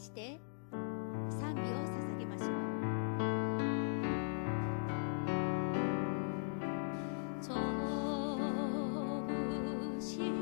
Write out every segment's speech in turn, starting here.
して賛美を捧げましょう。좋으신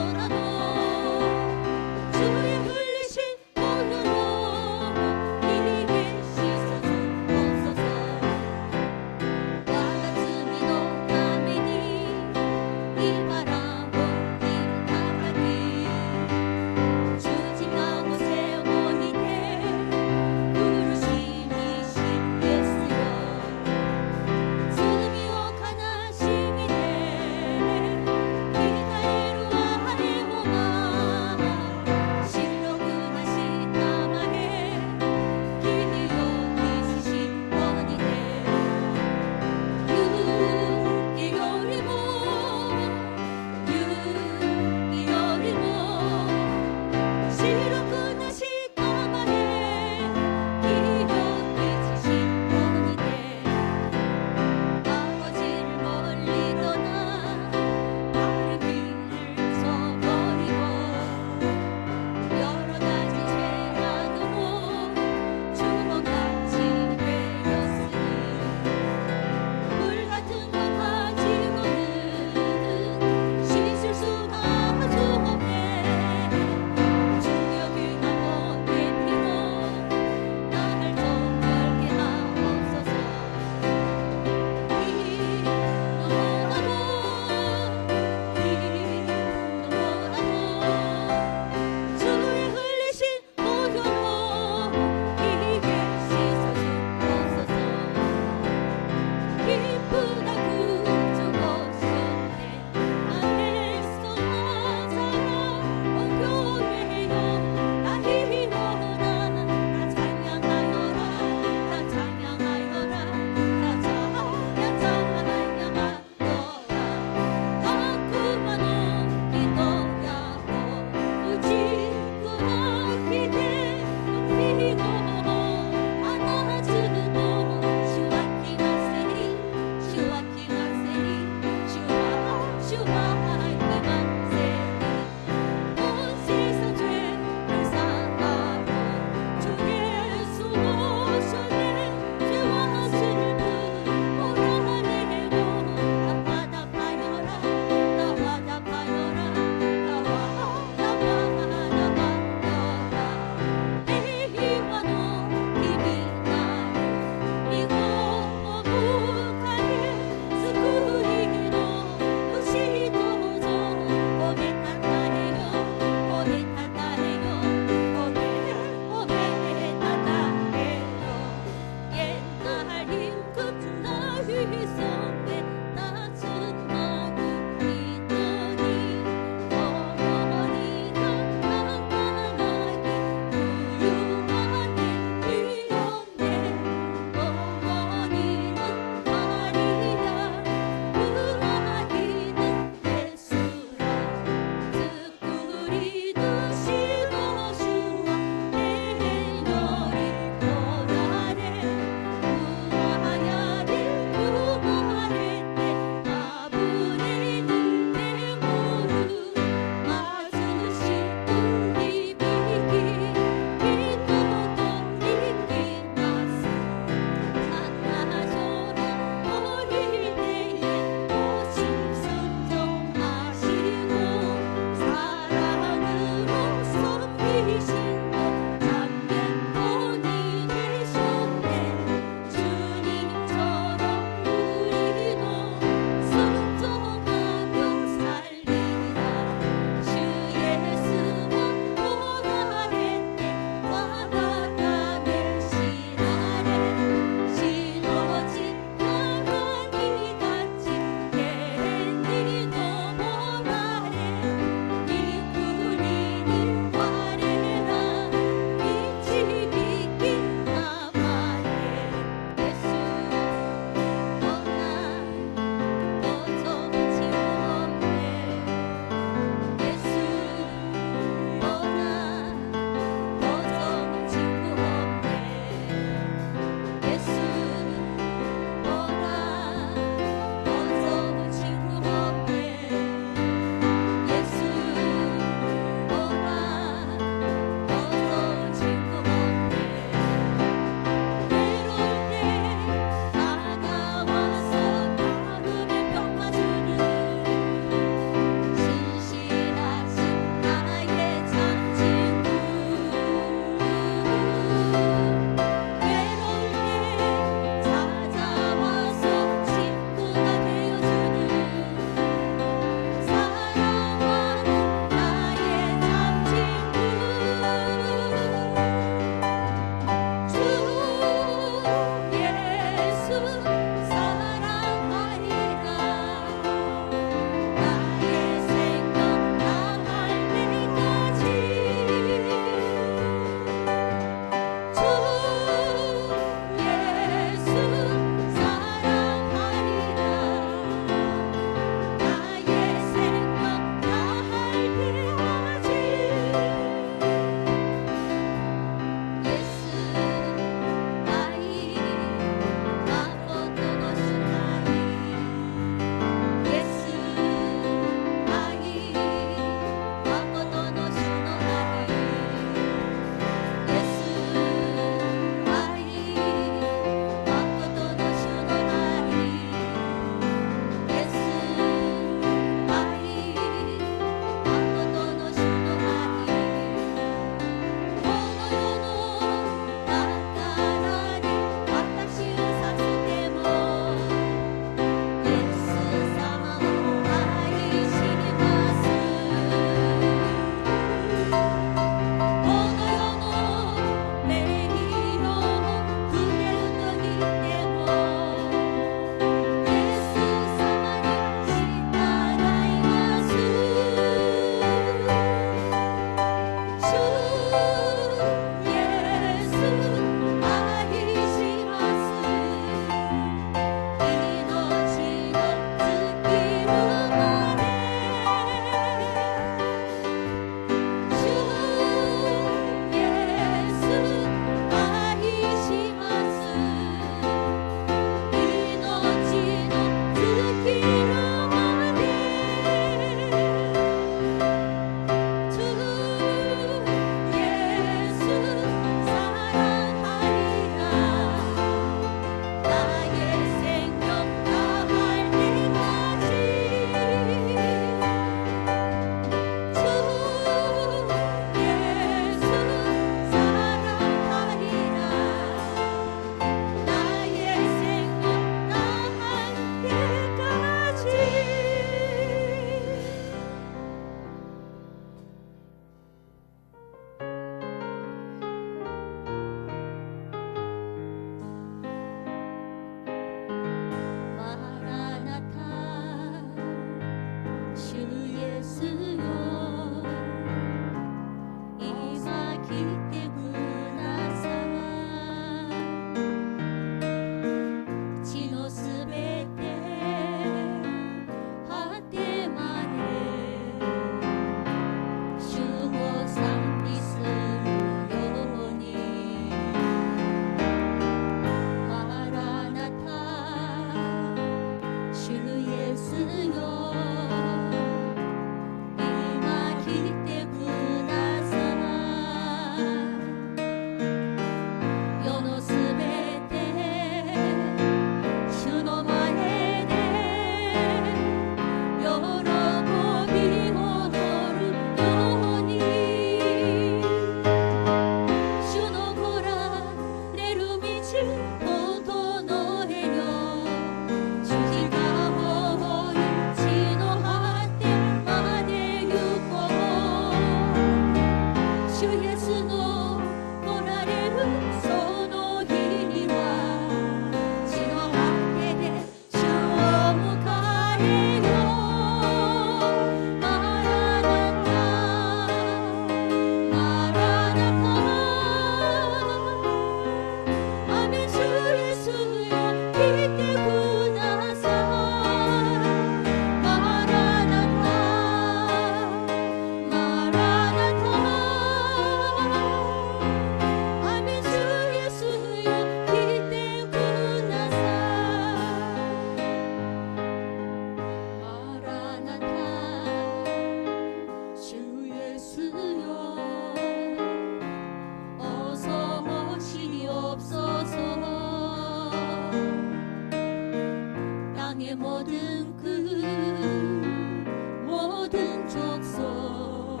모든 족속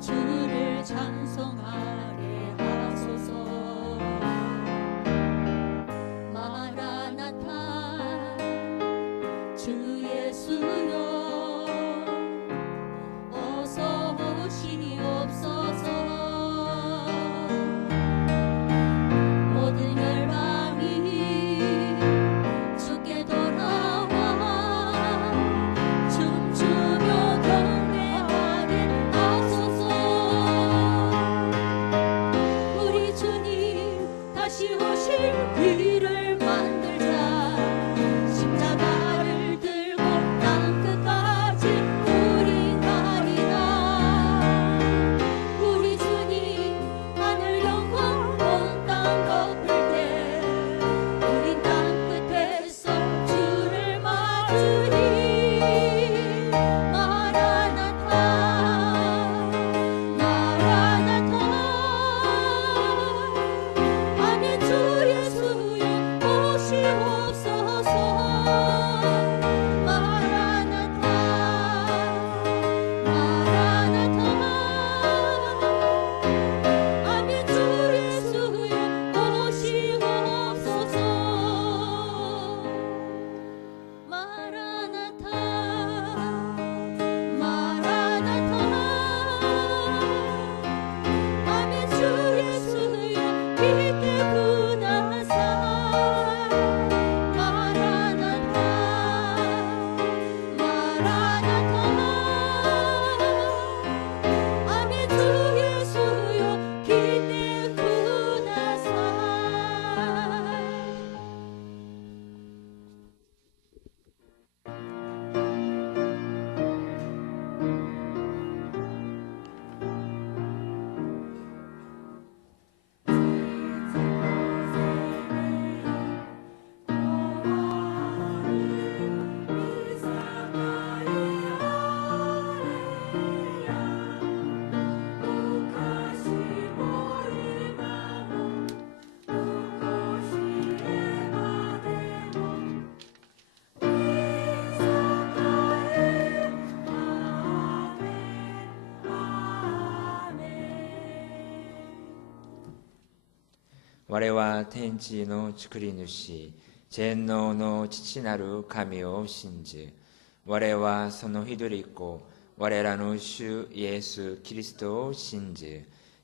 주를 찬송하게 하소서. 마라나타 주 예수여 어서 오시옵소서. 모든 열방이 주께 돌아와 춤추며 경배하게 하소서. 우리 주님 다시 오실 길을 만들자. 십자가를 들고 땅 끝까지 우리 가리라. 우리 주님 하늘 영광 온 땅 덮을 때 우린 땅 끝에서 주를 맞으리. 마라나타 마라나타 아멘. 주 예수여 오시옵소서. 마라나타 마라나타 아멘. 주 예수여 오시옵소서. 마라나타 마라나타 아멘. 주 예수여 깊게 구나사. 마라나타 마라나타 아멘. 주 예수여 깊게 구나사.我は天地の作り主、全能の父なる神を信じ、我はその一人子、我らの主イエス・キリストを信じ、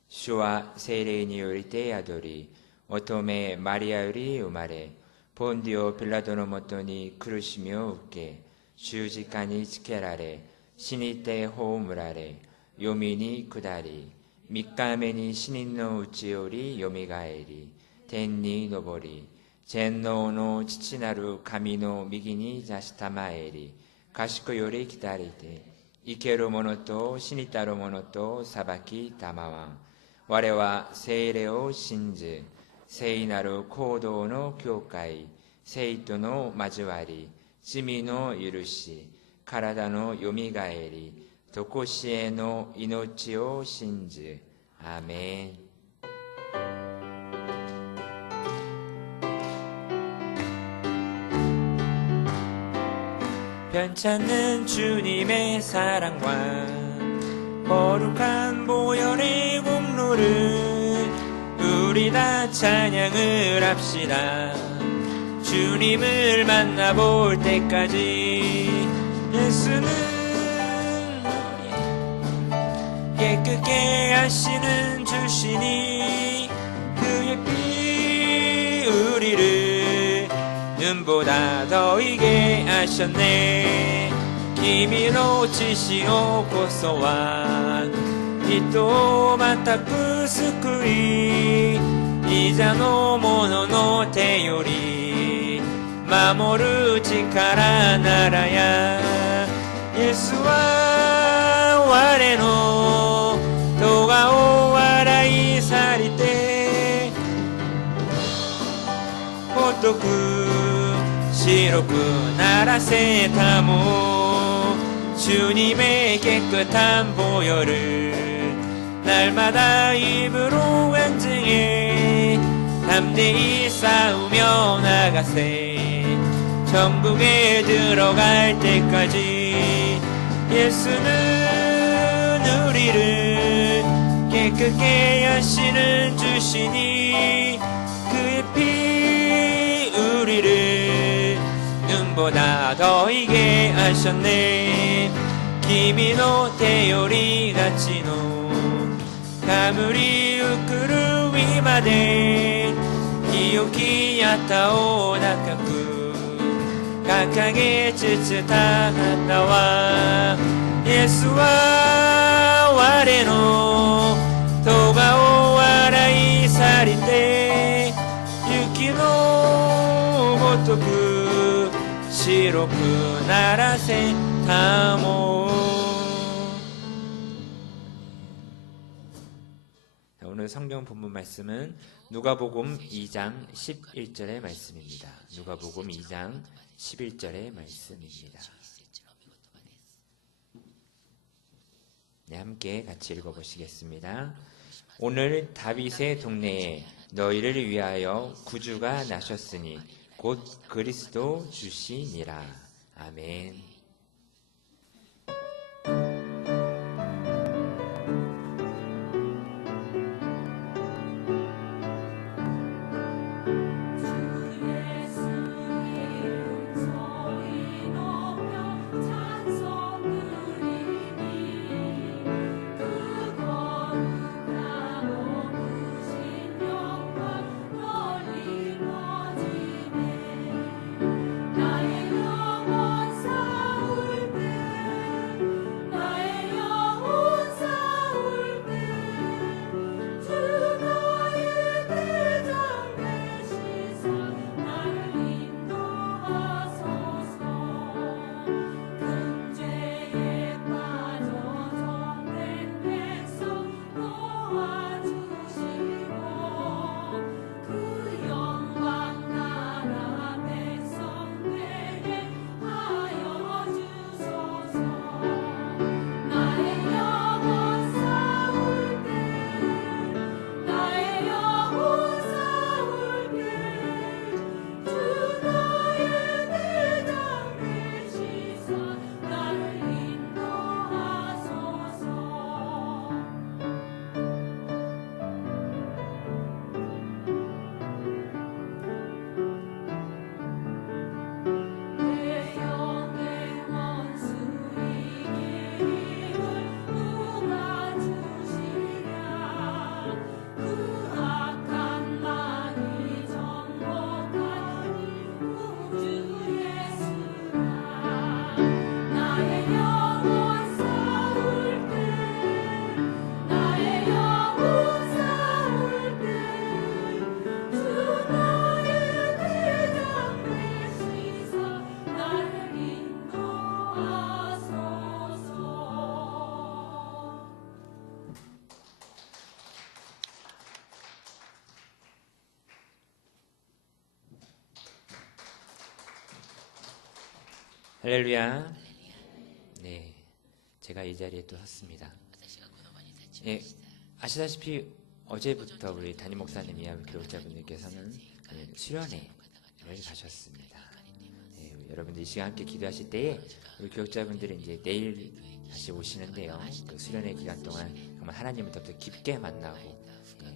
主は聖霊によりて宿り、乙女マリアより生まれ、ポンディオ・ピラトのもとに苦しみを受け、十字架につけられ、死にて葬られ、黄泉に下り、三日目に死人のうちよりよみがえり、天に昇り、全能の父なる神の右に座したまえり、賢より来たりて、生ける者と死にたる者と裁きたまわん。我は聖霊を信じ、聖なる行動の教会、聖との交わり、罪の許し、体のよみがえり、とこしえの命を信じ。アーメン。편찮는 주님의 사랑과 거룩한 보혈의 공로를 우리 다 찬양을 합시다. 주님을 만나볼 때까지 예수는 깨끗게 하시는 주시니 그의 피 우리를 눈보다 더 이게 하셨네.君の血潮こそは人を全く救い、いざの者の手より守る力ならや。イエスは我の咎を笑い去りて、太く白くならせたも주님의 깨끗한 보혈을 날마다 입으로 간증해 담대히 싸우며 나가세. 천국에 들어갈 때까지 예수는 우리를 깨끗게 하시는 주시니 그의 피 우리를 눈보다 더 이게 하셨네. 君の手よりがちの冠うくるみまで清きやったを高く掲げつつた旗は、イエスは我の咎を笑い去りて、雪のごとく白くならせたも。오늘 성경 본문 말씀은 누가복음 2장 11절의 말씀입니다. 누가복음 2장 11절의 말씀입니다. 네, 함께 같이 읽어보시겠습니다. 오늘 다윗의 동네에 너희를 위하여 구주가 나셨으니 곧 그리스도 주시니라. 아멘. 할렐루야. 네, 제가 이 자리에 또 섰습니다. 예, 아시다시피 어제부터 우리 담임 목사님이야 교육자분들께서는 수련회를 가셨습니다. 네, 여러분들 이 시간 함께 기도하실 때에 우리 교육자분들이 이제 내일 다시 오시는데요. 그 수련회 기간 동안 정말 하나님을 더 깊게 만나고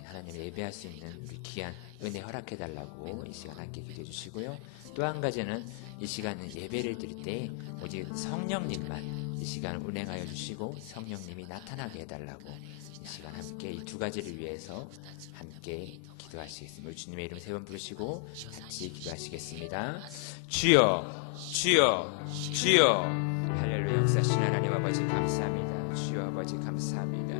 하나님을 예배할 수 있는 우리 귀한 은혜 허락해달라고 이 시간 함께 기도해 주시고요. 또 한 가지는 이 시간은 예배를 드릴 때 오직 성령님만 이 시간을 운행하여 주시고 성령님이 나타나게 해달라고 이 시간 함께 이 두 가지를 위해서 함께 기도해 기도하시겠습니다. 우리 주님의 이름 세 번 부르시고 같이 기도하시겠습니다. 주여, 주여, 주여. 할렐루야. 역사하신 하나님 아버지 감사합니다. 주여 아버지 감사합니다.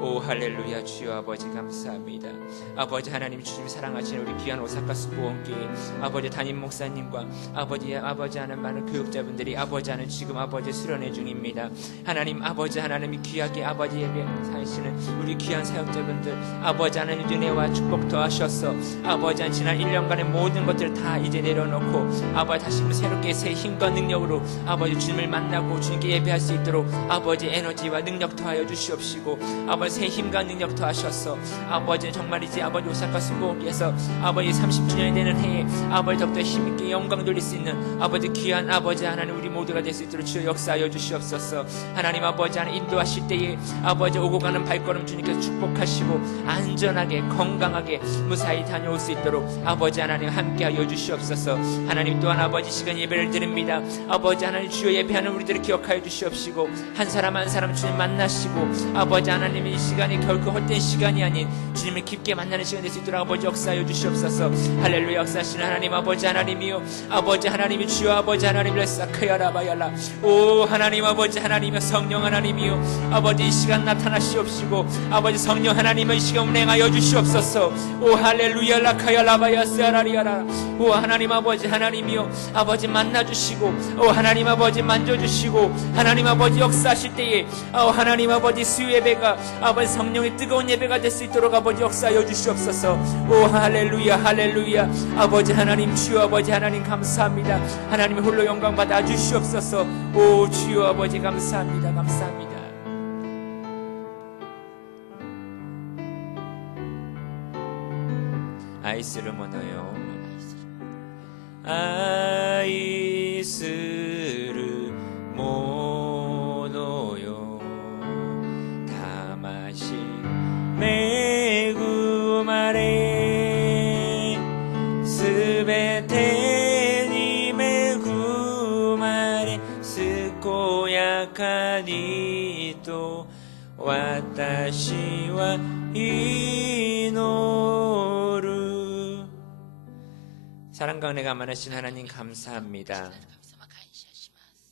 오 할렐루야. 주여 아버지 감사합니다. 아버지 하나님, 주님 사랑하시는 우리 귀한 오사카 스포원교회 아버지 담임 목사님과 아버지 하는 많은 교육자분들이 아버지 하는 지금 아버지 수련회 중입니다. 하나님 아버지 하나님이 귀하게 아버지 예배 사시는 우리 귀한 사역자분들 아버지 하나님 은혜와 축복 더하셔서 아버지 한 지난 1년간의 모든 것들을 다 이제 내려놓고 아버지 다시 새롭게 새 힘과 능력으로 아버지 주님을 만나고 주님께 예배할 수 있도록 아버지 에너지와 능력 더하여 주시옵시고 아버지 새 힘과 능력 더하셔서 아버지 정말이지 아버지 오사카 스포원께서 아버지 30주년이 되는 해에 아버지 더욱더 힘있게 영광 돌릴 수 있는 아버지 귀한 아버지 하나님 우리 모두가 될 수 있도록 주여 역사하여 주시옵소서. 하나님 아버지 하나님 인도하실 때에 아버지 오고 가는 발걸음 주님께서 축복하시고 안전하게 건강하게 무사히 다녀올 수 있도록 아버지 하나님 함께하여 주시옵소서. 하나님 또한 아버지 시간 예배를 드립니다. 아버지 하나님 주여 예배하는 우리들을 기억하여 주시옵시고 한 사람 한 사람 주님 만나시고 아버지 하나님 이 시간이 결코 헛된 시간이 아닌 주님을 깊게 만나는 시간 될 수 있도록 아버지 역사하여 주시옵소서. 할렐루야. 역사하시는 하나님 아버지 하나님이요 아버지 하나님이 주여 아버지 하나님을 사크야라바야라 오 하나님 아버지 하나님이요 성령 하나님이요 아버지 이 시간 나타나시옵시고 아버지 성령 하나님은 이 시간 운행하여 주시옵소서. 오 할렐루야 라카야라바야 세라리야라 오 하나님 아버지 하나님이요 아버지 만나주시고 오 하나님 아버지 만져주시고 하나님 아버지 역사하실 때에 오 하나님 아버지 수요 예배가 아버지 성령의 뜨거운 예배가 될 수 있도록 아버지 역사하여 주시옵소서. 오 할렐루야 할렐루야 아버지 하나님 주여 아버지 하나님 감사합니다. 하나님 홀로 영광 받아 주시옵소서. 오 주여 아버지 감사합니다. 감사합니다. 아이스를 모너요 아이스를 모노요 다마시 메구마레 스베테니 메구마레 스코야카니토 와타시와 이노루. 사랑과 은혜가 많으신 하나님 감사합니다.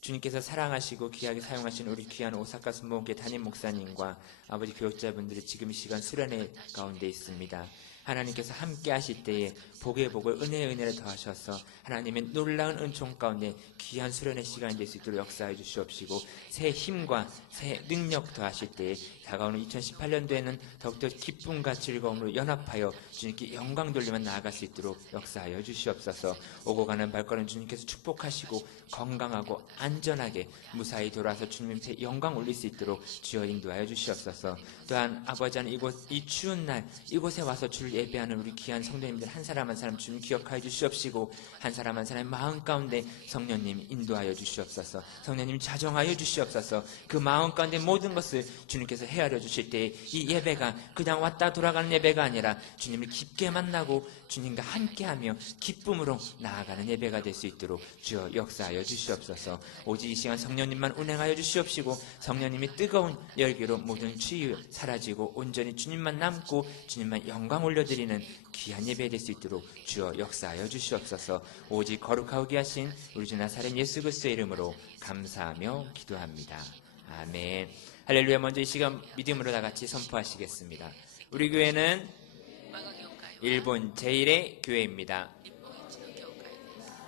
주님께서 사랑하시고 귀하게 사용하신 우리 귀한 오사카 스모교회 담임 목사님과 아버지 교육자분들이 지금 이 시간 수련회 가운데 있습니다. 하나님께서 함께 하실 때에 복의 복을 은혜의 은혜를 더하셔서 하나님의 놀라운 은총 가운데 귀한 수련의 시간이 될 수 있도록 역사해 주시옵시고 새 힘과 새 능력 더하실 때에 다가오는 2018년도에는 더욱더 기쁨과 즐거움으로 연합하여 주님께 영광 돌리며 나아갈 수 있도록 역사하여 주시옵소서. 오고 가는 발걸음 주님께서 축복하시고 건강하고 안전하게 무사히 돌아와서 주님께 영광 올릴 수 있도록 주여 인도하여 주시옵소서. 또한 아버지 하나님 이 추운 날 이곳에 와서 주를 예배하는 우리 귀한 성도님들 한 사람 한 사람 주님 기억하여 주시옵시고 한 사람 한 사람의 마음 가운데 성령님 인도하여 주시옵소서. 성령님 자정하여 주시옵소서. 그 마음 가운데 모든 것을 주님께서 헤아려 주실 때 이 예배가 그냥 왔다 돌아가는 예배가 아니라 주님을 깊게 만나고 주님과 함께하며 기쁨으로 나아가는 예배가 될 수 있도록 주여 역사하여 주시옵소서. 오직 이 시간 성령님만 운행하여 주시옵시고 성령님이 뜨거운 열기로 모든 추위 사라지고 온전히 주님만 남고 주님만 영광 올려드리는 귀한 예배 될 수 있도록 주여 역사하여 주시옵소서. 오직 거룩하게 하신 우리 주 나사렛 예수 그리스도의 이름으로 감사하며 기도합니다. 아멘. 할렐루야. 먼저 이 시간 믿음으로 다 같이 선포하시겠습니다. 우리 교회는 일본 제1의 교회입니다.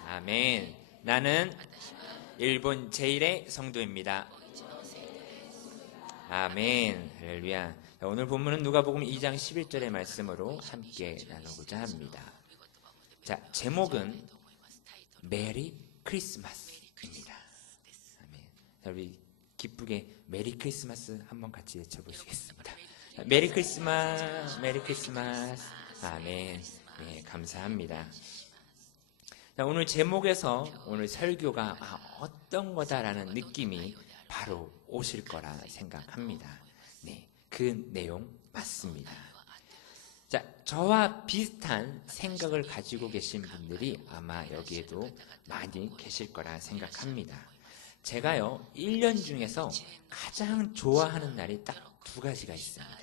아멘. 나는 일본 제1의 성도입니다. 아멘. 할렐루야. 오늘 본문은 누가복음 2장 11절의 말씀으로 함께 나누고자 합니다. 자, 제목은 메리 크리스마스입니다. 아멘. 자, 우리 기쁘게 메리 크리스마스 한번 같이 외쳐보시겠습니다. 메리 크리스마스, 메리 크리스마스. 아멘. 네, 감사합니다. 자, 오늘 제목에서 오늘 설교가 어떤 거다라는 느낌이 바로 오실 거라 생각합니다. 네, 그 내용 맞습니다. 자, 저와 비슷한 생각을 가지고 계신 분들이 아마 여기에도 많이 계실 거라 생각합니다. 제가요 1년 중에서 가장 좋아하는 날이 딱 두 가지가 있습니다.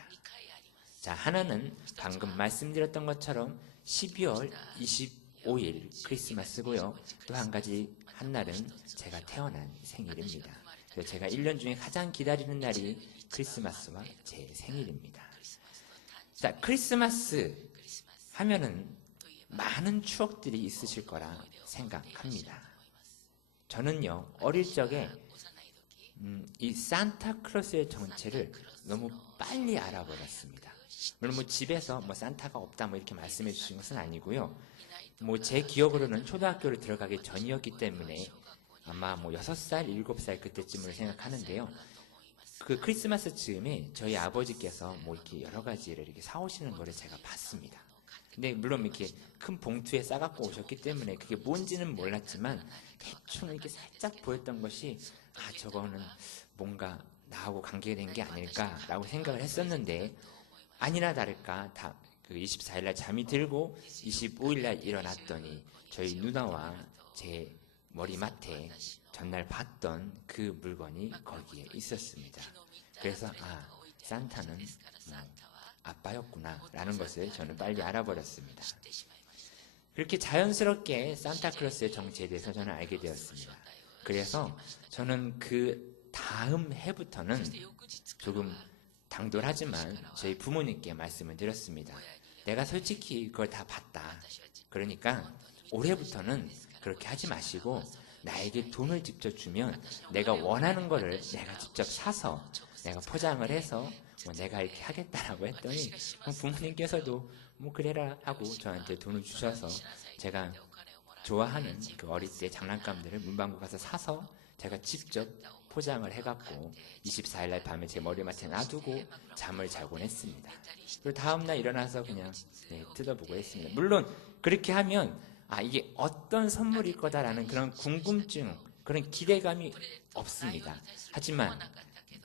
자, 하나는 방금 말씀드렸던 것처럼 12월 25일 크리스마스고요. 또 한 가지 한 날은 제가 태어난 생일입니다. 그래서 제가 1년 중에 가장 기다리는 날이 크리스마스와 제 생일입니다. 자, 크리스마스 하면은 많은 추억들이 있으실 거라 생각합니다. 저는요, 어릴 적에 이 산타클로스의 정체를 너무 빨리 알아버렸습니다. 물론 뭐 집에서 뭐 산타가 없다 뭐 이렇게 말씀해 주신 것은 아니고요. 뭐 제 기억으로는 초등학교를 들어가기 전이었기 때문에 아마 뭐 6살, 7살 그때쯤으로 생각하는데요. 그 크리스마스 즈음에 저희 아버지께서 뭐 이렇게 여러 가지를 이렇게 사오시는 거를 제가 봤습니다. 근데 물론 이렇게 큰 봉투에 싸갖고 오셨기 때문에 그게 뭔지는 몰랐지만 대충 이렇게 살짝 보였던 것이 아, 저거는 뭔가 나하고 관계된 게 아닐까라고 생각을 했었는데 아니나 다를까 그 24일날 잠이 들고 25일날 일어났더니 저희 누나와 제 머리맡에 전날 봤던 그 물건이 거기에 있었습니다. 그래서 아, 산타는 아빠였구나 라는 것을 저는 빨리 알아버렸습니다. 그렇게 자연스럽게 산타클로스의 정체에 대해서 저는 알게 되었습니다. 그래서 저는 그 다음 해부터는 조금 당돌하지만 저희 부모님께 말씀을 드렸습니다. 내가 솔직히 그걸 다 봤다. 그러니까 올해부터는 그렇게 하지 마시고 나에게 돈을 직접 주면 내가 원하는 거를 내가 직접 사서 내가 포장을 해서 뭐 내가 이렇게 하겠다라고 했더니 부모님께서도 뭐 그래라 하고 저한테 돈을 주셔서 제가 좋아하는 그 어릴 때 장난감들을 문방구 가서 사서 제가 직접 포장을 해갖고 24일날 밤에 제 머리맡에 놔두고 잠을 자곤 했습니다. 그리고 다음날 일어나서 그냥 뜯어보고 했습니다. 물론 그렇게 하면 아, 이게 어떤 선물일 거다라는 그런 궁금증, 그런 기대감이 없습니다. 하지만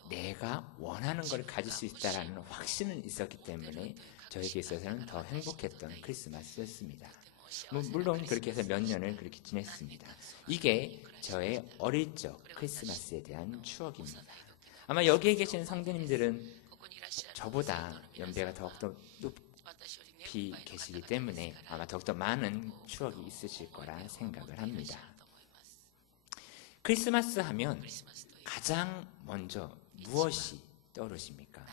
내가 원하는 걸 가질 수 있다라는 확신은 있었기 때문에 저에게 있어서는 더 행복했던 크리스마스였습니다. 물론 그렇게 해서 몇 년을 그렇게 지냈습니다. 이게 저의 어릴 적 크리스마스에 대한 추억입니다. 아마 여기에 계신 성도님들은 저보다 연배가 더욱더 높이 계시기 때문에 아마 더욱더 많은 추억이 있으실 거라 생각을 합니다. 크리스마스 하면 가장 먼저 무엇이 떠오르십니까?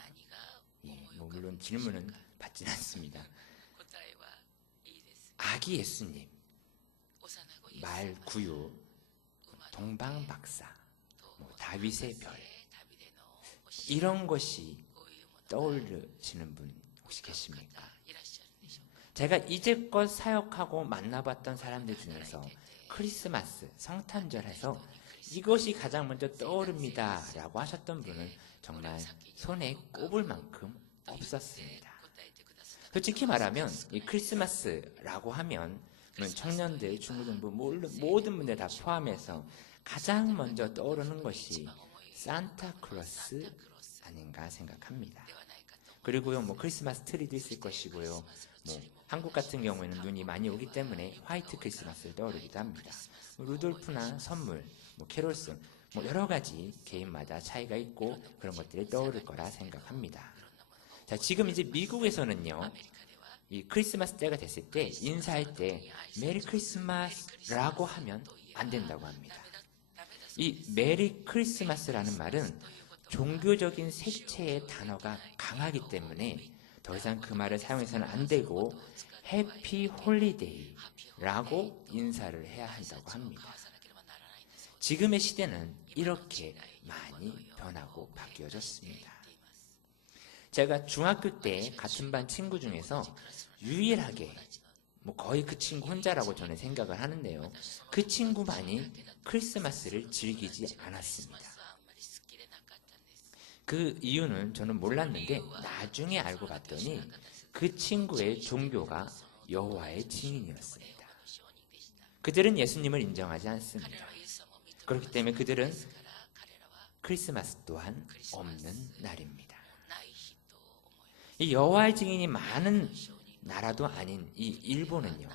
뭐 물론 질문은 받진 않습니다. 아기 예수님, 말구유, 동방박사, 뭐 다윗의 별, 이런 것이 떠오르시는 분 혹시 계십니까? 제가 이제껏 사역하고 만나봤던 사람들 중에서 크리스마스, 성탄절에서 이것이 가장 먼저 떠오릅니다 라고 하셨던 분은 정말 손에 꼽을 만큼 없었습니다. 솔직히 말하면 이 크리스마스라고 하면 청년들, 중고등부 모든 분들 다 포함해서 가장 먼저 떠오르는 것이 산타클로스 아닌가 생각합니다. 그리고요, 뭐 크리스마스 트리도 있을 것이고요. 뭐 한국 같은 경우에는 눈이 많이 오기 때문에 화이트 크리스마스를 떠오르기도 합니다. 루돌프나 선물, 뭐 캐롤송, 뭐 여러 가지 개인마다 차이가 있고 그런 것들이 떠오를 거라 생각합니다. 자, 지금 이제 미국에서는요, 이 크리스마스 때가 됐을 때 인사할 때 메리 크리스마스라고 하면 안 된다고 합니다. 이 메리 크리스마스라는 말은 종교적인 색채의 단어가 강하기 때문에 더 이상 그 말을 사용해서는 안 되고 해피 홀리데이라고 인사를 해야 한다고 합니다. 지금의 시대는 이렇게 많이 변하고 바뀌어졌습니다. 제가 중학교 때 같은 반 친구 중에서 유일하게 뭐 거의 그 친구 혼자라고 저는 생각을 하는데요. 그 친구만이 크리스마스를 즐기지 않았습니다. 그 이유는 저는 몰랐는데 나중에 알고 봤더니 그 친구의 종교가 여호와의 증인이었습니다. 그들은 예수님을 인정하지 않습니다. 그렇기 때문에 그들은 크리스마스 또한 없는 날입니다. 이 여호와의 증인이 많은 나라도 아닌 이 일본은요,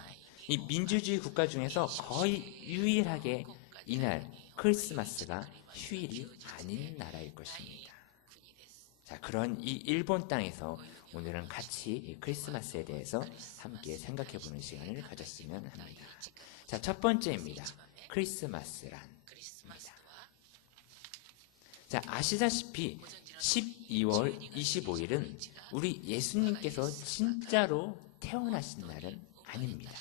이 민주주의 국가 중에서 거의 유일하게 이날 크리스마스가 휴일이 아닌 나라일 것입니다. 자, 그런 이 일본 땅에서 오늘은 같이 이 크리스마스에 대해서 함께 생각해 보는 시간을 가졌으면 합니다. 자, 첫 번째입니다. 크리스마스란. 자, 아시다시피 12월 25일은 우리 예수님께서 진짜로 태어나신 날은 아닙니다.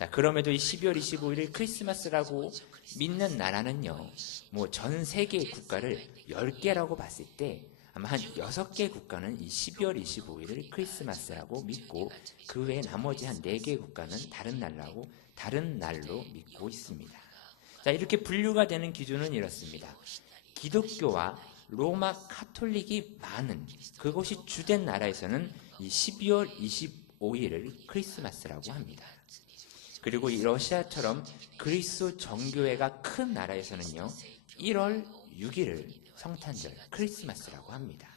자, 그럼에도 이 12월 25일을 크리스마스라고 믿는 나라는요, 뭐 전 세계 국가를 10개라고 봤을 때 아마 한 6개 국가는 이 12월 25일을 크리스마스라고 믿고 그 외에 나머지 한 4개 국가는 다른 날로 믿고 있습니다. 자, 이렇게 분류가 되는 기준은 이렇습니다. 기독교와 로마 카톨릭이 많은 그곳이 주된 나라에서는 이 12월 25일을 크리스마스라고 합니다. 그리고 이 러시아처럼 그리스 정교회가 큰 나라에서는요, 1월 6일을 성탄절 크리스마스라고 합니다.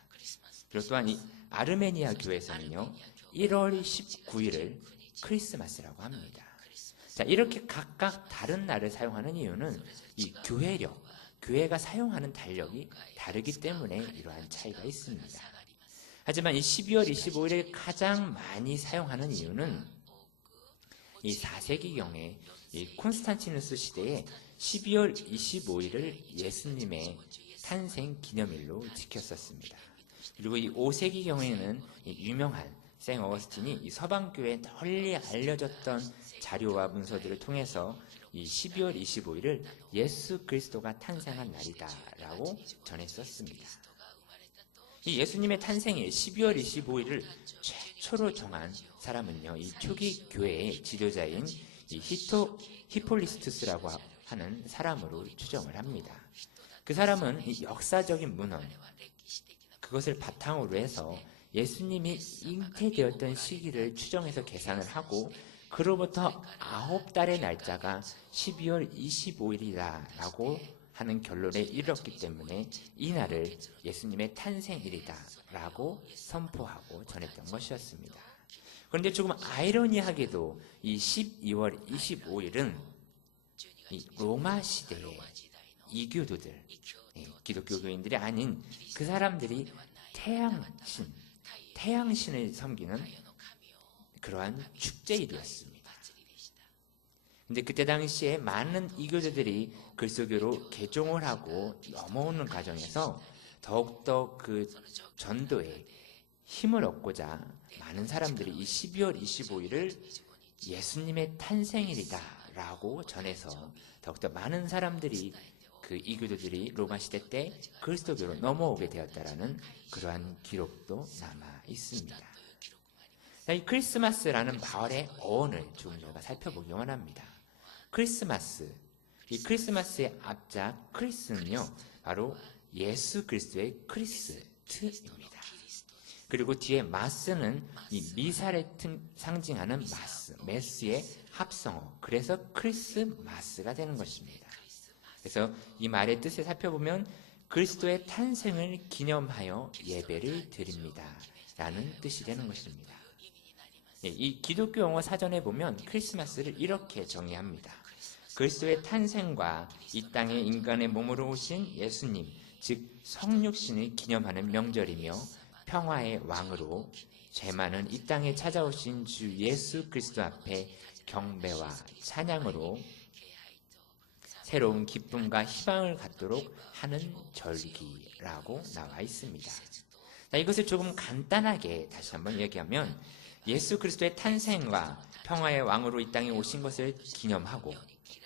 그리고 또한 이 아르메니아 교회에서는요, 1월 19일을 크리스마스라고 합니다. 자, 이렇게 각각 다른 날을 사용하는 이유는 이 교회가 사용하는 달력이 다르기 때문에 이러한 차이가 있습니다. 하지만 이 12월 25일을 가장 많이 사용하는 이유는 이 4세기경에 이 콘스탄티누스 시대에 12월 25일을 예수님의 탄생 기념일로 지켰었습니다. 그리고 이 5세기경에는 유명한 생 어거스틴이 이 서방교회에 널리 알려졌던 자료와 문서들을 통해서 이 12월 25일을 예수 그리스도가 탄생한 날이다라고 전했었습니다. 이 예수님의 탄생일 12월 25일을 최초로 정한 사람은요, 이 초기 교회의 지도자인 이 히폴리스투스라고 하는 사람으로 추정을 합니다. 그 사람은 이 역사적인 문헌, 그것을 바탕으로 해서 예수님이 잉태되었던 시기를 추정해서 계산을 하고 그로부터 9달의 날짜가 12월 25일이다라고 하는 결론에 이르렀기 때문에 이 날을 예수님의 탄생일이다라고 선포하고 전했던 것이었습니다. 그런데 조금 아이러니하게도 이 12월 25일은 이 로마 시대의 이교도들, 기독교 교인들이 아닌 그 사람들이 태양신을 섬기는 그러한 축제일이었습니다. 근데 그때 당시에 많은 이교도들이 그리스도교로 개종을 하고 넘어오는 과정에서 더욱더 그 전도에 힘을 얻고자 많은 사람들이 이 12월 25일을 예수님의 탄생일이다라고 전해서 더욱더 많은 사람들이 그 이교도들이 로마 시대 때 그리스도교로 넘어오게 되었다라는 그러한 기록도 남아 있습니다. 이 크리스마스라는 말의 어원을 조금 저희가 살펴보기 원합니다. 이 크리스마스의 앞자 크리스는요, 바로 예수 그리스도의 크리스트입니다. 그리고 뒤에 마스는 이 미사를 상징하는 메스의 합성어, 그래서 크리스마스가 되는 것입니다. 그래서 이 말의 뜻을 살펴보면 그리스도의 탄생을 기념하여 예배를 드립니다 라는 뜻이 되는 것입니다. 이 기독교 용어 사전에 보면 크리스마스를 이렇게 정의합니다. 그리스도의 탄생과 이 땅에 인간의 몸으로 오신 예수님, 즉 성육신을 기념하는 명절이며 평화의 왕으로 죄 많은 이 땅에 찾아오신 주 예수 그리스도 앞에 경배와 찬양으로 새로운 기쁨과 희망을 갖도록 하는 절기라고 나와 있습니다. 자, 이것을 조금 간단하게 다시 한번 얘기하면 예수 그리스도의 탄생과 평화의 왕으로 이 땅에 오신 것을 기념하고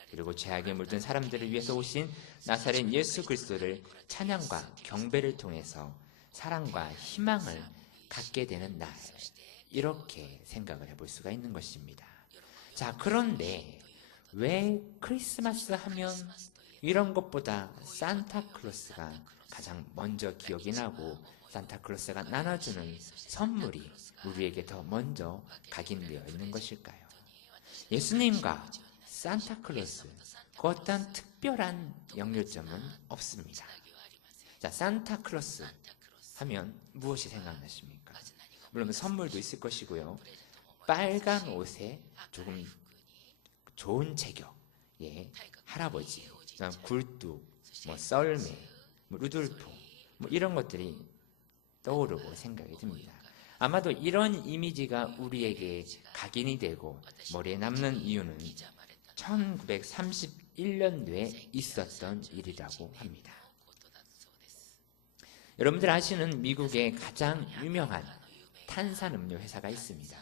그리고 죄악에 물든 사람들을 위해서 오신 나사렛 예수 그리스도를 찬양과 경배를 통해서 사랑과 희망을 갖게 되는 날, 이렇게 생각을 해볼 수가 있는 것입니다. 자, 그런데 왜 크리스마스 하면 이런 것보다 산타클로스가 가장 먼저 기억이 나고 산타클로스가 나눠주는 선물이 우리에게 더 먼저 각인되어 있는 것일까요? 예수님과 산타클로스, 그 어떤 특별한 연결점은 없습니다. 자, 산타클로스 하면 무엇이 생각나십니까? 물론 선물도 있을 것이고요. 빨간 옷에 조금 좋은 체격, 할아버지, 그다음 굴뚝, 썰매, 루돌프, 이런 것들이 떠오르고 생각이 듭니다. 아마도 이런 이미지가 우리에게 각인이 되고 머리에 남는 이유는 1931년도에 있었던 일이라고 합니다. 여러분들 아시는 미국의 가장 유명한 탄산음료 회사가 있습니다.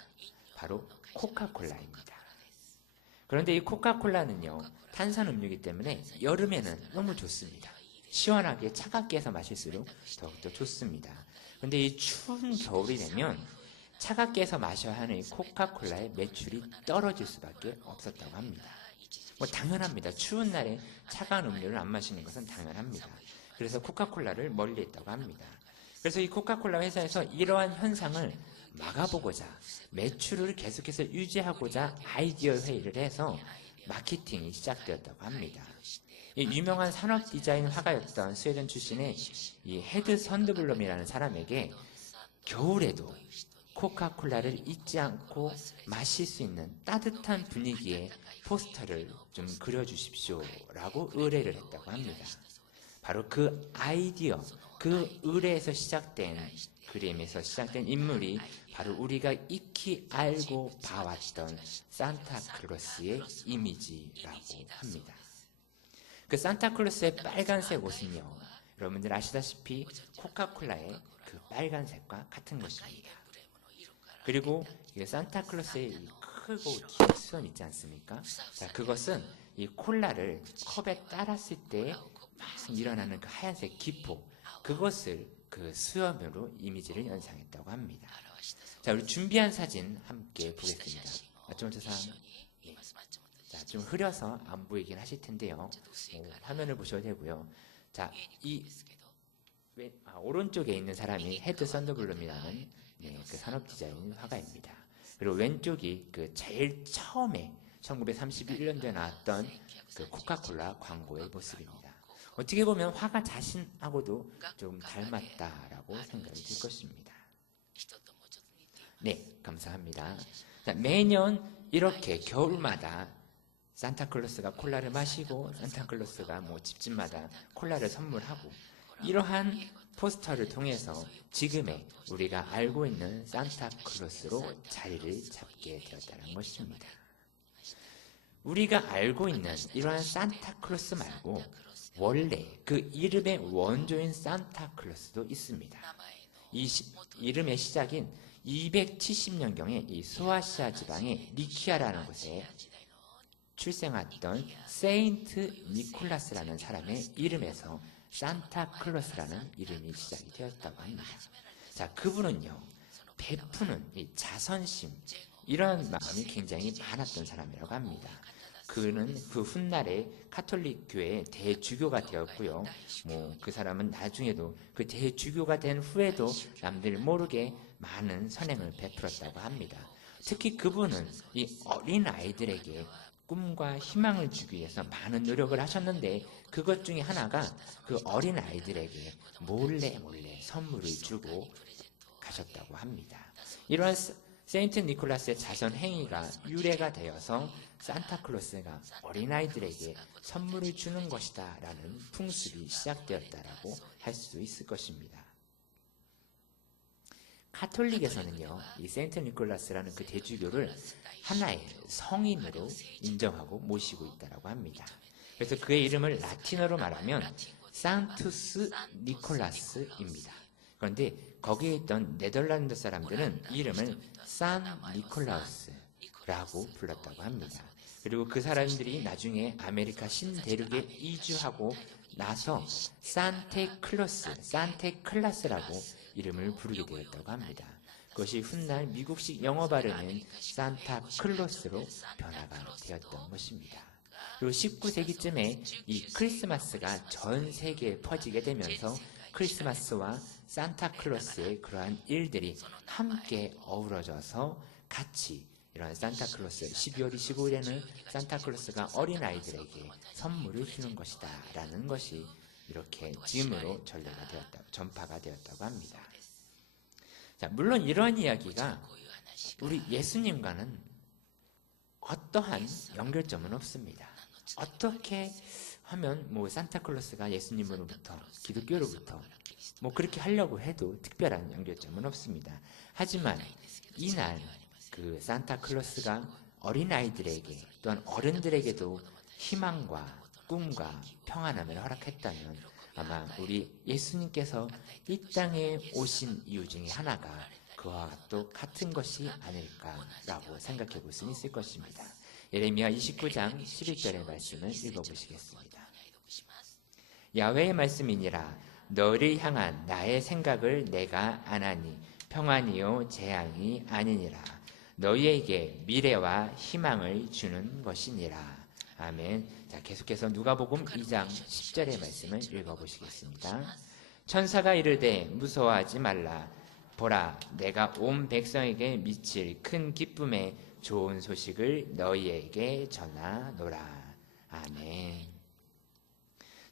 바로 코카콜라입니다. 그런데 이 코카콜라는요, 탄산음료이기 때문에 여름에는 너무 좋습니다. 시원하게 차갑게 해서 마실수록 더욱더 좋습니다. 그런데 이 추운 겨울이 되면 차갑게 해서 마셔야 하는 이 코카콜라의 매출이 떨어질 수밖에 없었다고 합니다. 뭐 당연합니다. 추운 날에 차가운 음료를 안 마시는 것은 당연합니다. 그래서 코카콜라를 멀리했다고 합니다. 그래서 이 코카콜라 회사에서 이러한 현상을 막아보고자 매출을 계속해서 유지하고자 아이디어 회의를 해서 마케팅이 시작되었다고 합니다. 이 유명한 산업 디자인 화가였던 스웨덴 출신의 이 헤드 선드블럼이라는 사람에게 겨울에도 코카콜라를 잊지 않고 마실 수 있는 따뜻한 분위기의 포스터를 좀 그려주십시오 라고 의뢰를 했다고 합니다. 바로 그 아이디어, 그 의뢰에서 시작된 그림에서 시작된 인물이 바로 우리가 익히 알고 봐왔던 산타클로스의 이미지라고 합니다. 그 산타클로스의 빨간색 옷은요, 여러분들 아시다시피 코카콜라의 그 빨간색과 같은 것입니다. 그리고 이 산타클로스의 크고 긴 수염 있지 않습니까? 자, 그것은 이 콜라를 컵에 따랐을 때 막 일어나는 그 하얀색 기포, 그것을 그 수염으로 이미지를 연상했다고 합니다. 자, 우리 준비한 사진 함께 보겠습니다. 맞춤조사. 예. 자, 좀 흐려서 안 보이긴 하실 텐데요. 화면을 보셔도 되고요. 자, 오른쪽에 있는 사람이 헤드 선더블룸이라는 그 산업 디자인 화가입니다. 그리고 왼쪽이 그 제일 처음에 1931년도에 나왔던 그 코카콜라 광고의 모습입니다. 어떻게 보면 화가 자신하고도 좀 닮았다라고 생각이 들 것입니다. 네, 감사합니다. 자, 매년 이렇게 겨울마다 산타클로스가 콜라를 마시고 산타클로스가 뭐 집집마다 콜라를 선물하고 이러한 포스터를 통해서 지금의 우리가 알고 있는 산타클로스로 자리를 잡게 되었다는 것입니다. 우리가 알고 있는 이러한 산타클로스 말고 원래 그 이름의 원조인 산타클로스도 있습니다. 이 이름의 시작인 270년경에 이 소아시아 지방의 니키아라는 곳에 출생했던 세인트 니콜라스라는 사람의 이름에서 산타클로스라는 이름이 시작이 되었다고 합니다. 자, 그분은요, 베푸는 이 자선심, 이런 마음이 굉장히 많았던 사람이라고 합니다. 그는 그 훗날에 카톨릭 교회의 대주교가 되었고요. 뭐 그 사람은 나중에도 그 대주교가 된 후에도 남들 모르게 많은 선행을 베풀었다고 합니다. 특히 그분은 이 어린 아이들에게 꿈과 희망을 주기 위해서 많은 노력을 하셨는데 그것 중에 하나가 그 어린 아이들에게 몰래 선물을 주고 가셨다고 합니다. 이러한 세인트 니콜라스의 자선 행위가 유래가 되어서 산타클로스가 어린아이들에게 선물을 주는 것이다 라는 풍습이 시작되었다라고 할 수 있을 것입니다. 카톨릭에서는요, 이 세인트 니콜라스라는 그 대주교를 하나의 성인으로 인정하고 모시고 있다고 합니다. 그래서 그의 이름을 라틴어로 말하면 산투스 니콜라스입니다. 그런데 거기에 있던 네덜란드 사람들은 이 이름을 산 니콜라우스라고 불렀다고 합니다. 그리고 그 사람들이 나중에 아메리카 신대륙에 이주하고 나서 산테클라스라고 이름을 부르게 되었다고 합니다. 그것이 훗날 미국식 영어 발음인 산타클로스로 변화가 되었던 것입니다. 그리고 19세기쯤에 이 크리스마스가 전 세계에 퍼지게 되면서 크리스마스와 산타클로스의 그러한 일들이 함께 어우러져서 같이 이런 산타클로스 12월 25일에는 산타클로스가 어린아이들에게 선물을 주는 것이다 라는 것이 이렇게 지금으로 전파가 되었다고 합니다. 자, 물론 이러한 이야기가 우리 예수님과는 어떠한 연결점은 없습니다. 어떻게 하면 뭐 산타클로스가 예수님으로부터 기독교로부터 뭐 그렇게 하려고 해도 특별한 연결점은 없습니다. 하지만 이날 그 산타클로스가 어린아이들에게 또한 어른들에게도 희망과 꿈과 평안함을 허락했다면 아마 우리 예수님께서 이 땅에 오신 이유 중에 하나가 그와 또 같은 것이 아닐까라고 생각해 볼 수 있을 것입니다. 예레미야 29장 11절의 말씀을 읽어보시겠습니다. 야훼의 말씀이니라 너를 향한 나의 생각을 내가 아나니 평안이요 재앙이 아니니라 너희에게 미래와 희망을 주는 것이니라. 아멘. 자, 계속해서 누가복음 2장 10절의 말씀을 읽어보시겠습니다. 천사가 이르되 무서워하지 말라 보라 내가 온 백성에게 미칠 큰 기쁨의 좋은 소식을 너희에게 전하노라. 아멘.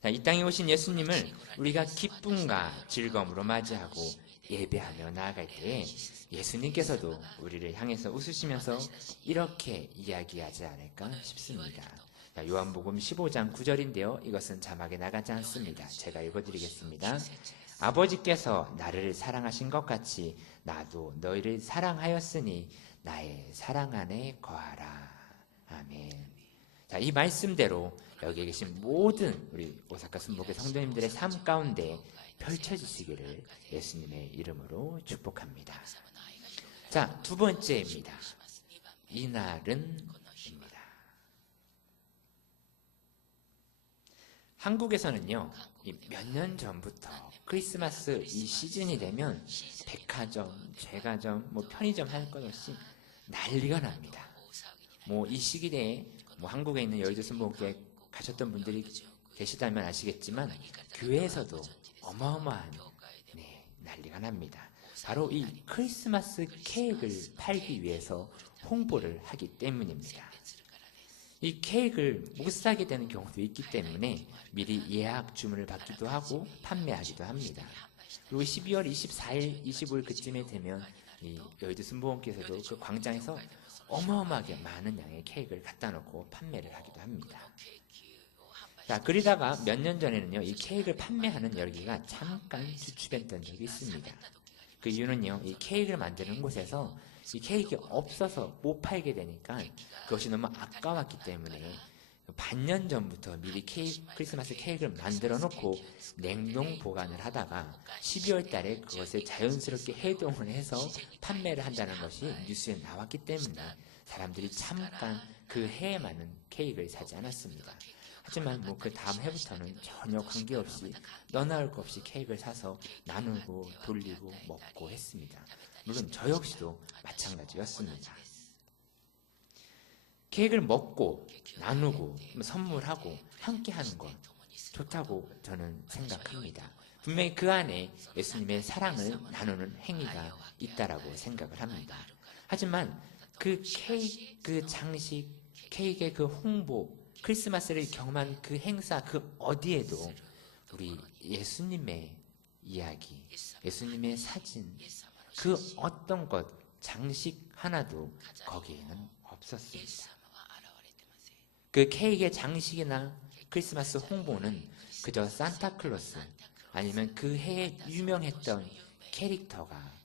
자, 이 땅에 오신 예수님을 우리가 기쁨과 즐거움으로 맞이하고 예배하며 나아갈 때에 예수님께서도 우리를 향해서 웃으시면서 이렇게 이야기하지 않을까 싶습니다. 자, 요한복음 15장 9절인데요. 이것은 자막에 나가지 않습니다. 제가 읽어드리겠습니다. 아버지께서 나를 사랑하신 것 같이 나도 너희를 사랑하였으니 나의 사랑 안에 거하라. 아멘. 자, 이 말씀대로 여기 계신 모든 우리 오사카 순복의 성도님들의 삶 가운데 펼쳐지시기를 예수님의 이름으로 축복합니다. 자, 두 번째입니다. 이날은 한국에서는요, 몇 년 전부터 크리스마스 이 시즌이 되면 백화점, 제과점, 뭐 편의점 할 것 없이 난리가 납니다. 뭐 이 시기에 뭐 한국에 있는 여의도 순복음교회 가셨던 분들이 계시다면 아시겠지만 교회에서도 어마어마한 난리가 납니다. 바로 이 크리스마스 케이크를 팔기 위해서 홍보를 하기 때문입니다. 이 케이크를 못 사게 되는 경우도 있기 때문에 미리 예약 주문을 받기도 하고 판매하기도 합니다. 그리고 12월 24일, 25일 그쯤에 되면 이 여의도 순복음교회에서도 그 광장에서 어마어마하게 많은 양의 케이크를 갖다 놓고 판매를 하기도 합니다. 자, 그러다가 몇 년 전에는요, 이 케이크를 판매하는 열기가 잠깐 주춤했던 적이 있습니다. 그 이유는요, 이 케이크를 만드는 곳에서 이 케이크가 없어서 못 팔게 되니까 그것이 너무 아까웠기 때문에 반년 전부터 미리 크리스마스 케이크를 만들어 놓고 냉동 보관을 하다가 12월 달에 그것을 자연스럽게 해동을 해서 판매를 한다는 것이 뉴스에 나왔기 때문에 사람들이 잠깐 그 해에만은 케이크를 사지 않았습니다. 하지만 뭐 그 다음 해부터는 전혀 관계없이 너나올 것 없이 케이크를 사서 나누고 돌리고 먹고 했습니다. 물론 저 역시도 마찬가지였습니다. 케이크를 먹고 나누고 선물하고 함께 하는 건 좋다고 저는 생각합니다. 분명히 그 안에 예수님의 사랑을 나누는 행위가 있다라고 생각을 합니다. 하지만 그 케이크, 그 장식, 케이크의 그 홍보, 크리스마스를 경험한 그 행사 그 어디에도 우리 예수님의 이야기, 예수님의 사진, 그 어떤 것, 장식 하나도 거기에는 없었습니다. 그 케이크의 장식이나 크리스마스 홍보는 그저 산타클로스 아니면 그 해에 유명했던 캐릭터가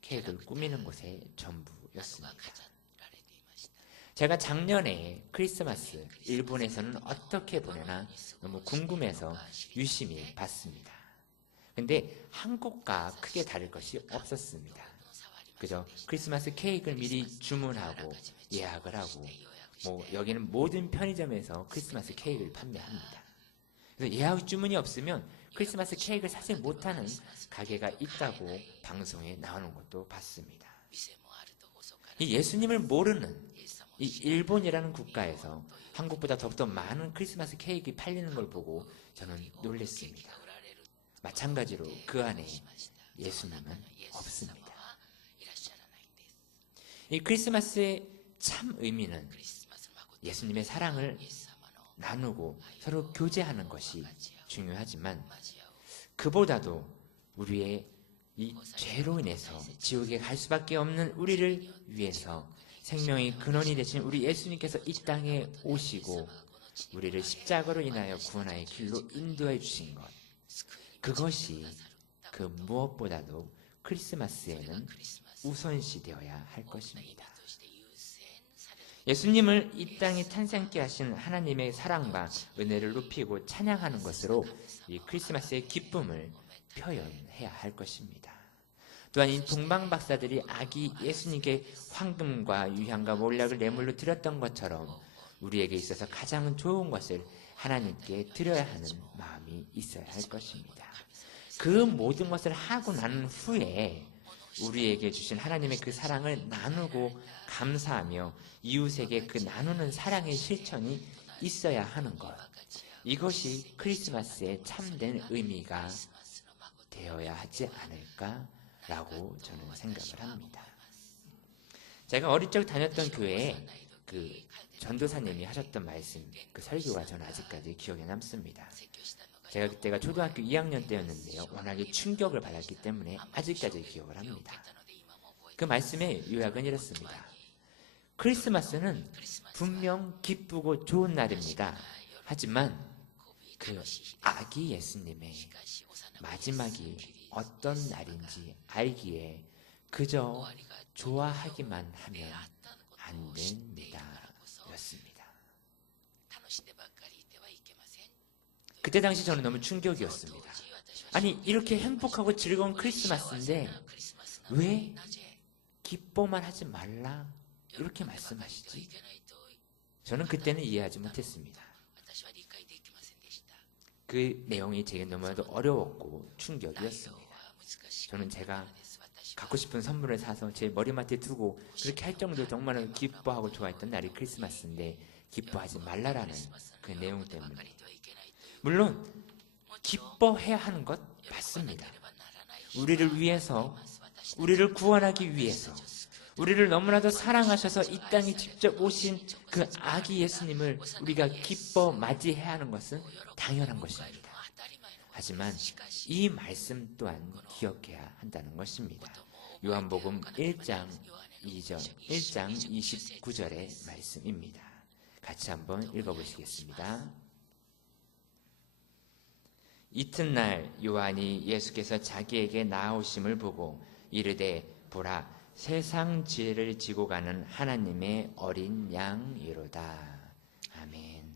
케이크를 꾸미는 것의 전부였습니다. 제가 작년에 크리스마스 일본에서는 어떻게 보내나 너무 궁금해서 유심히 봤습니다. 근데 한국과 크게 다를 것이 없었습니다. 그저 크리스마스 케이크를 미리 주문하고 예약을 하고 뭐 여기는 모든 편의점에서 크리스마스 케이크를 판매합니다. 그래서 예약 주문이 없으면 크리스마스 케이크를 사지 못하는 가게가 있다고 방송에 나오는 것도 봤습니다. 이 예수님을 모르는 이 일본이라는 국가에서 한국보다 더욱더 많은 크리스마스 케이크 팔리는 걸 보고 저는 놀랐습니다. 마찬가지로 그 안에 예수님은 없습니다. 이 크리스마스의 참 의미는 예수님의 사랑을 나누고 서로 교제하는 것이 중요하지만 그보다도 우리의 이 죄로 인해서 지옥에 갈 수밖에 없는 우리를 위해서 생명의 근원이 되신 우리 예수님께서 이 땅에 오시고 우리를 십자가로 인하여 구원의 길로 인도해 주신 것, 그것이 그 무엇보다도 크리스마스에는 우선시 되어야 할 것입니다. 예수님을 이 땅에 탄생케 하신 하나님의 사랑과 은혜를 높이고 찬양하는 것으로 이 크리스마스의 기쁨을 표현해야 할 것입니다. 또한 이 동방박사들이 아기 예수님께 황금과 유향과 몰약을 제물로 드렸던 것처럼 우리에게 있어서 가장 좋은 것을 하나님께 드려야 하는 마음이 있어야 할 것입니다. 그 모든 것을 하고 난 후에 우리에게 주신 하나님의 그 사랑을 나누고 감사하며 이웃에게 그 나누는 사랑의 실천이 있어야 하는 것, 이것이 크리스마스의 참된 의미가 되어야 하지 않을까라고 저는 생각을 합니다. 제가 어릴 적 다녔던 교회에 그 전도사님이 하셨던 말씀, 그 설교가 저는 아직까지 기억에 남습니다. 제가 그때가 초등학교 2학년 때였는데요, 워낙에 충격을 받았기 때문에 아직까지 기억을 합니다. 그 말씀의 요약은 이렇습니다. 크리스마스는 분명 기쁘고 좋은 날입니다. 하지만 그 아기 예수님의 마지막이 어떤 날인지 알기에 그저 좋아하기만 하면 안 됩니다. 였습니다. 그때 당시 저는 너무 충격이었습니다. 아니, 이렇게 행복하고 즐거운 크리스마스인데 왜 기뻐만 하지 말라 이렇게 말씀하시지? 저는 그때는 이해하지 못했습니다. 그 내용이 제게 너무나도 어려웠고 충격이었습니다. 저는 제가 갖고 싶은 선물을 사서 제 머리맡에 두고 그렇게 할 정도로 정말 기뻐하고 좋아했던 날이 크리스마스인데 기뻐하지 말라라는 그 내용 때문에, 물론 기뻐해야 하는 것 맞습니다. 우리를 위해서, 우리를 구원하기 위해서, 우리를 너무나도 사랑하셔서 이 땅에 직접 오신 그 아기 예수님을 우리가 기뻐 맞이해야 하는 것은 당연한 것입니다. 하지만 이 말씀 또한 기억해야 한다는 것입니다. 요한복음 1장 29절의 말씀입니다. 같이 한번 읽어보시겠습니다. 이튿날 요한이 예수께서 자기에게 나아오심을 보고 이르되 보라, 세상 죄를 지고 가는 하나님의 어린 양이로다. 아멘.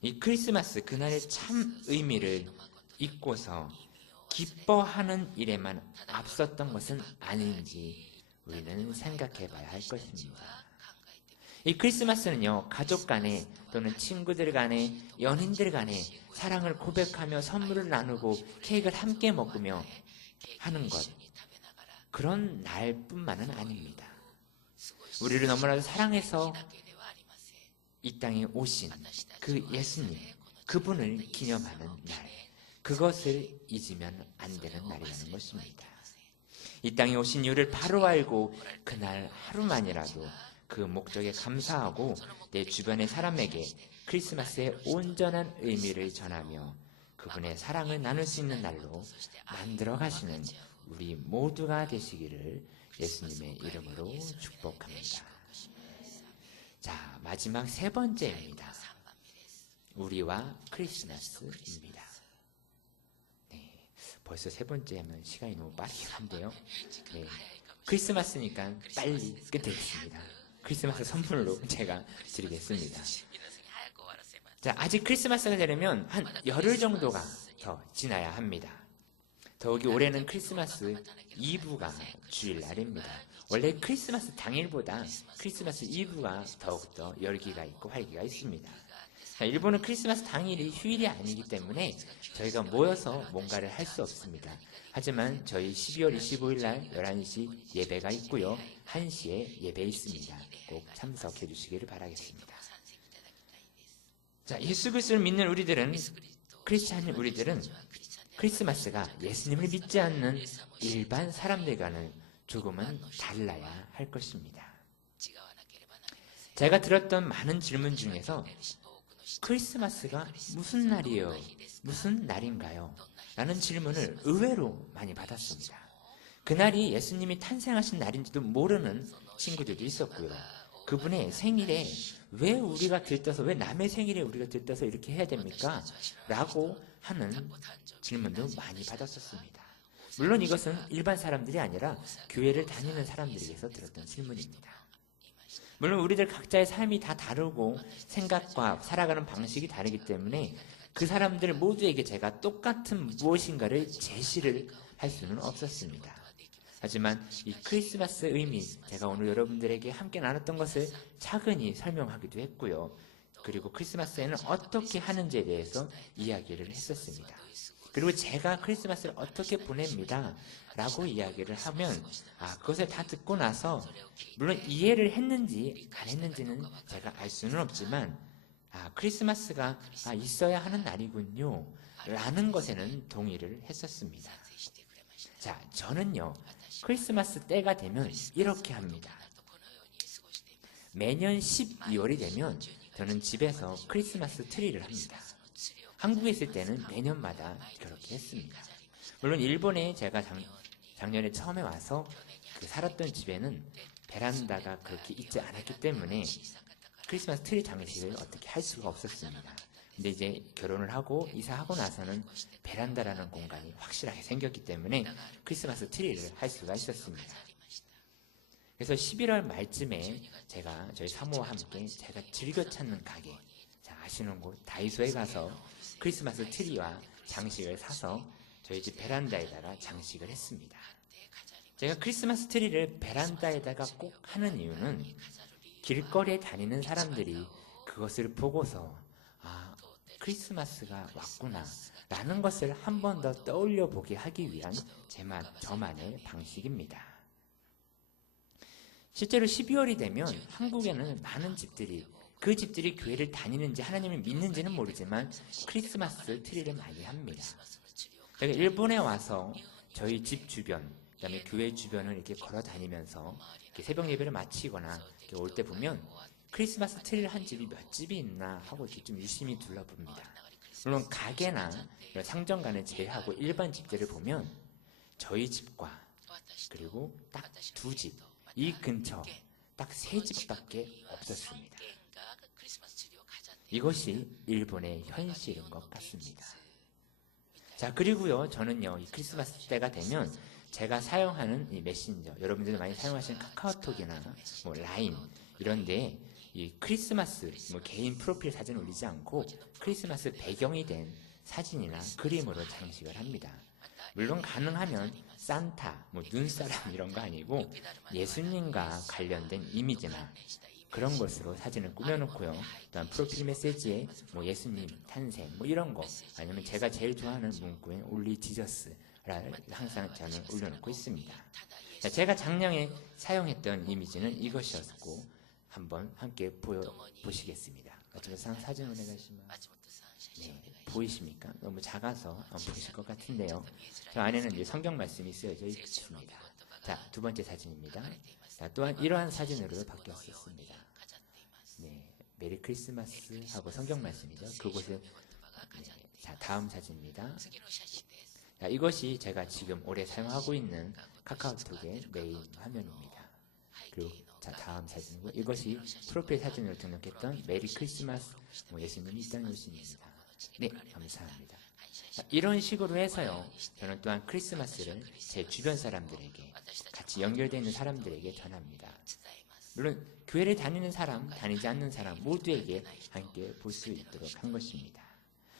이 크리스마스 그날의 참 의미를 잊고서 기뻐하는 일에만 앞섰던 것은 아닌지 우리는 생각해 봐야 할 것입니다. 이 크리스마스는요, 가족 간에 또는 친구들 간에 연인들 간에 사랑을 고백하며 선물을 나누고 케이크를 함께 먹으며 하는 것, 그런 날뿐만은 아닙니다. 우리를 너무나도 사랑해서 이 땅에 오신 그 예수님, 그분을 기념하는 날, 그것을 잊으면 안 되는 날이라는 것입니다. 이 땅에 오신 이유를 바로 알고 그날 하루만이라도 그 목적에 감사하고 내 주변의 사람에게 크리스마스의 온전한 의미를 전하며 그분의 사랑을 나눌 수 있는 날로 만들어 가시는 우리 모두가 되시기를 예수님의 이름으로 축복합니다. 자, 마지막 세 번째입니다. 우리와 크리스마스입니다. 네, 벌써 세 번째 하면 시간이 너무 빠르긴 한데요. 네, 크리스마스니까 빨리 끝내겠습니다. 크리스마스 선물로 제가 드리겠습니다. 자, 아직 크리스마스가 되려면 한 열흘 정도가 더 지나야 합니다. 더욱이 올해는 크리스마스 이브가 주일날입니다. 원래 크리스마스 당일보다 크리스마스 이브가 더욱더 열기가 있고 활기가 있습니다. 자, 일본은 크리스마스 당일이 휴일이 아니기 때문에 저희가 모여서 뭔가를 할 수 없습니다. 하지만 저희 12월 25일 날 11시 예배가 있고요. 1시에 예배 있습니다. 꼭 참석해 주시기를 바라겠습니다. 자, 예수 그리스도를 믿는 우리들은, 크리스찬인 우리들은 크리스마스가 예수님을 믿지 않는 일반 사람들과는 조금은 달라야 할 것입니다. 제가 들었던 많은 질문 중에서 크리스마스가 무슨 날이에요? 무슨 날인가요? 라는 질문을 의외로 많이 받았습니다. 그날이 예수님이 탄생하신 날인지도 모르는 친구들도 있었고요. 그분의 생일에 왜 우리가 들떠서, 왜 남의 생일에 우리가 들떠서 이렇게 해야 됩니까? 라고 하는 질문도 많이 받았었습니다. 물론 이것은 일반 사람들이 아니라 교회를 다니는 사람들에게서 들었던 질문입니다. 물론 우리들 각자의 삶이 다 다르고 생각과 살아가는 방식이 다르기 때문에 그 사람들 모두에게 제가 똑같은 무엇인가를 제시를 할 수는 없었습니다. 하지만 이 크리스마스의 의미, 제가 오늘 여러분들에게 함께 나눴던 것을 차근히 설명하기도 했고요. 그리고 크리스마스에는 어떻게 하는지에 대해서 이야기를 했었습니다. 그리고 제가 크리스마스를 어떻게 보냅니다 라고 이야기를 하면 그것을 다 듣고 나서 물론 이해를 했는지 안 했는지는 제가 알 수는 없지만 크리스마스가 있어야 하는 날이군요 라는 것에는 동의를 했었습니다. 자, 저는요 크리스마스 때가 되면 이렇게 합니다. 매년 12월이 되면 저는 집에서 크리스마스 트리를 합니다. 한국에 있을 때는 매년마다 그렇게 했습니다. 물론 일본에 제가 작년에 처음에 와서 살았던 집에는 베란다가 그렇게 있지 않았기 때문에 크리스마스 트리 장식을 어떻게 할 수가 없었습니다. 근데 이제 결혼을 하고 이사하고 나서는 베란다라는 공간이 확실하게 생겼기 때문에 크리스마스 트리를 할 수가 있었습니다. 그래서 11월 말쯤에 제가 저희 사모와 함께 제가 즐겨 찾는 가게, 아시는 곳 다이소에 가서 크리스마스 트리와 장식을 사서 저희 집 베란다에다가 장식을 했습니다. 제가 크리스마스 트리를 베란다에다가 꼭 하는 이유는 길거리에 다니는 사람들이 그것을 보고서 크리스마스가 왔구나 라는 것을 한 번 더 떠올려 보게 하기 위한 저만의 방식입니다. 실제로 12월이 되면 한국에는 많은 집들이 그 집들이 교회를 다니는지 하나님을 믿는지는 모르지만 크리스마스 트리를 많이 합니다. 제가 일본에 와서 저희 집 주변, 그 다음에 교회 주변을 이렇게 걸어 다니면서 이렇게 새벽 예배를 마치거나 올 때 보면 크리스마스 트리를 한 집이 몇 집이 있나 하고 이렇게 좀 유심히 둘러봅니다. 물론 가게나 상점가는 제외하고 일반 집들을 보면 저희 집과 그리고 딱 2집, 이 근처 딱 3집밖에 없었습니다. 이것이 일본의 현실인 것 같습니다. 자, 그리고요, 저는요, 이 크리스마스 때가 되면 제가 사용하는 이 메신저, 여러분들도 많이 사용하시는 카카오톡이나 라인 이런데 이 크리스마스 개인 프로필 사진 올리지 않고 크리스마스 배경이 된 사진이나 그림으로 장식을 합니다. 물론 가능하면 산타, 눈사람 이런 거 아니고 예수님과 관련된 이미지나 그런 것으로 사진을 꾸며놓고요. 또한 프로필 메시지에 예수님 탄생 이런 거, 아니면 제가 제일 좋아하는 문구인 올리 지저스를 항상 저는 올려놓고 있습니다. 자, 제가 작년에 사용했던 이미지는 이것이었고 한번 함께 보시겠습니다. 사진을 내가시면 보이십니까? 너무 작아서 안 보이실 것 같은데요. 저 안에는 이제 성경 말씀이 쓰여져 있습니다. 자, 2번째 사진입니다. 자, 또한 이러한 사진으로 바뀌었습니다. 메리 크리스마스 하고 성경 말씀이죠. 그곳에 자, 다음 사진입니다. 자, 이것이 제가 지금 올해 사용하고 있는 카카오톡의 메인 화면입니다. 그리고 자, 다음 사진이고 이것이 프로필 사진으로 등록했던 메리 크리스마스 예수님이 이 땅에 오십니다. 네, 감사합니다. 자, 이런 식으로 해서요, 저는 또한 크리스마스를 제 주변 사람들에게, 같이 연결되어 있는 사람들에게 전합니다. 물론 교회를 다니는 사람, 다니지 않는 사람 모두에게 함께 볼 수 있도록 한 것입니다.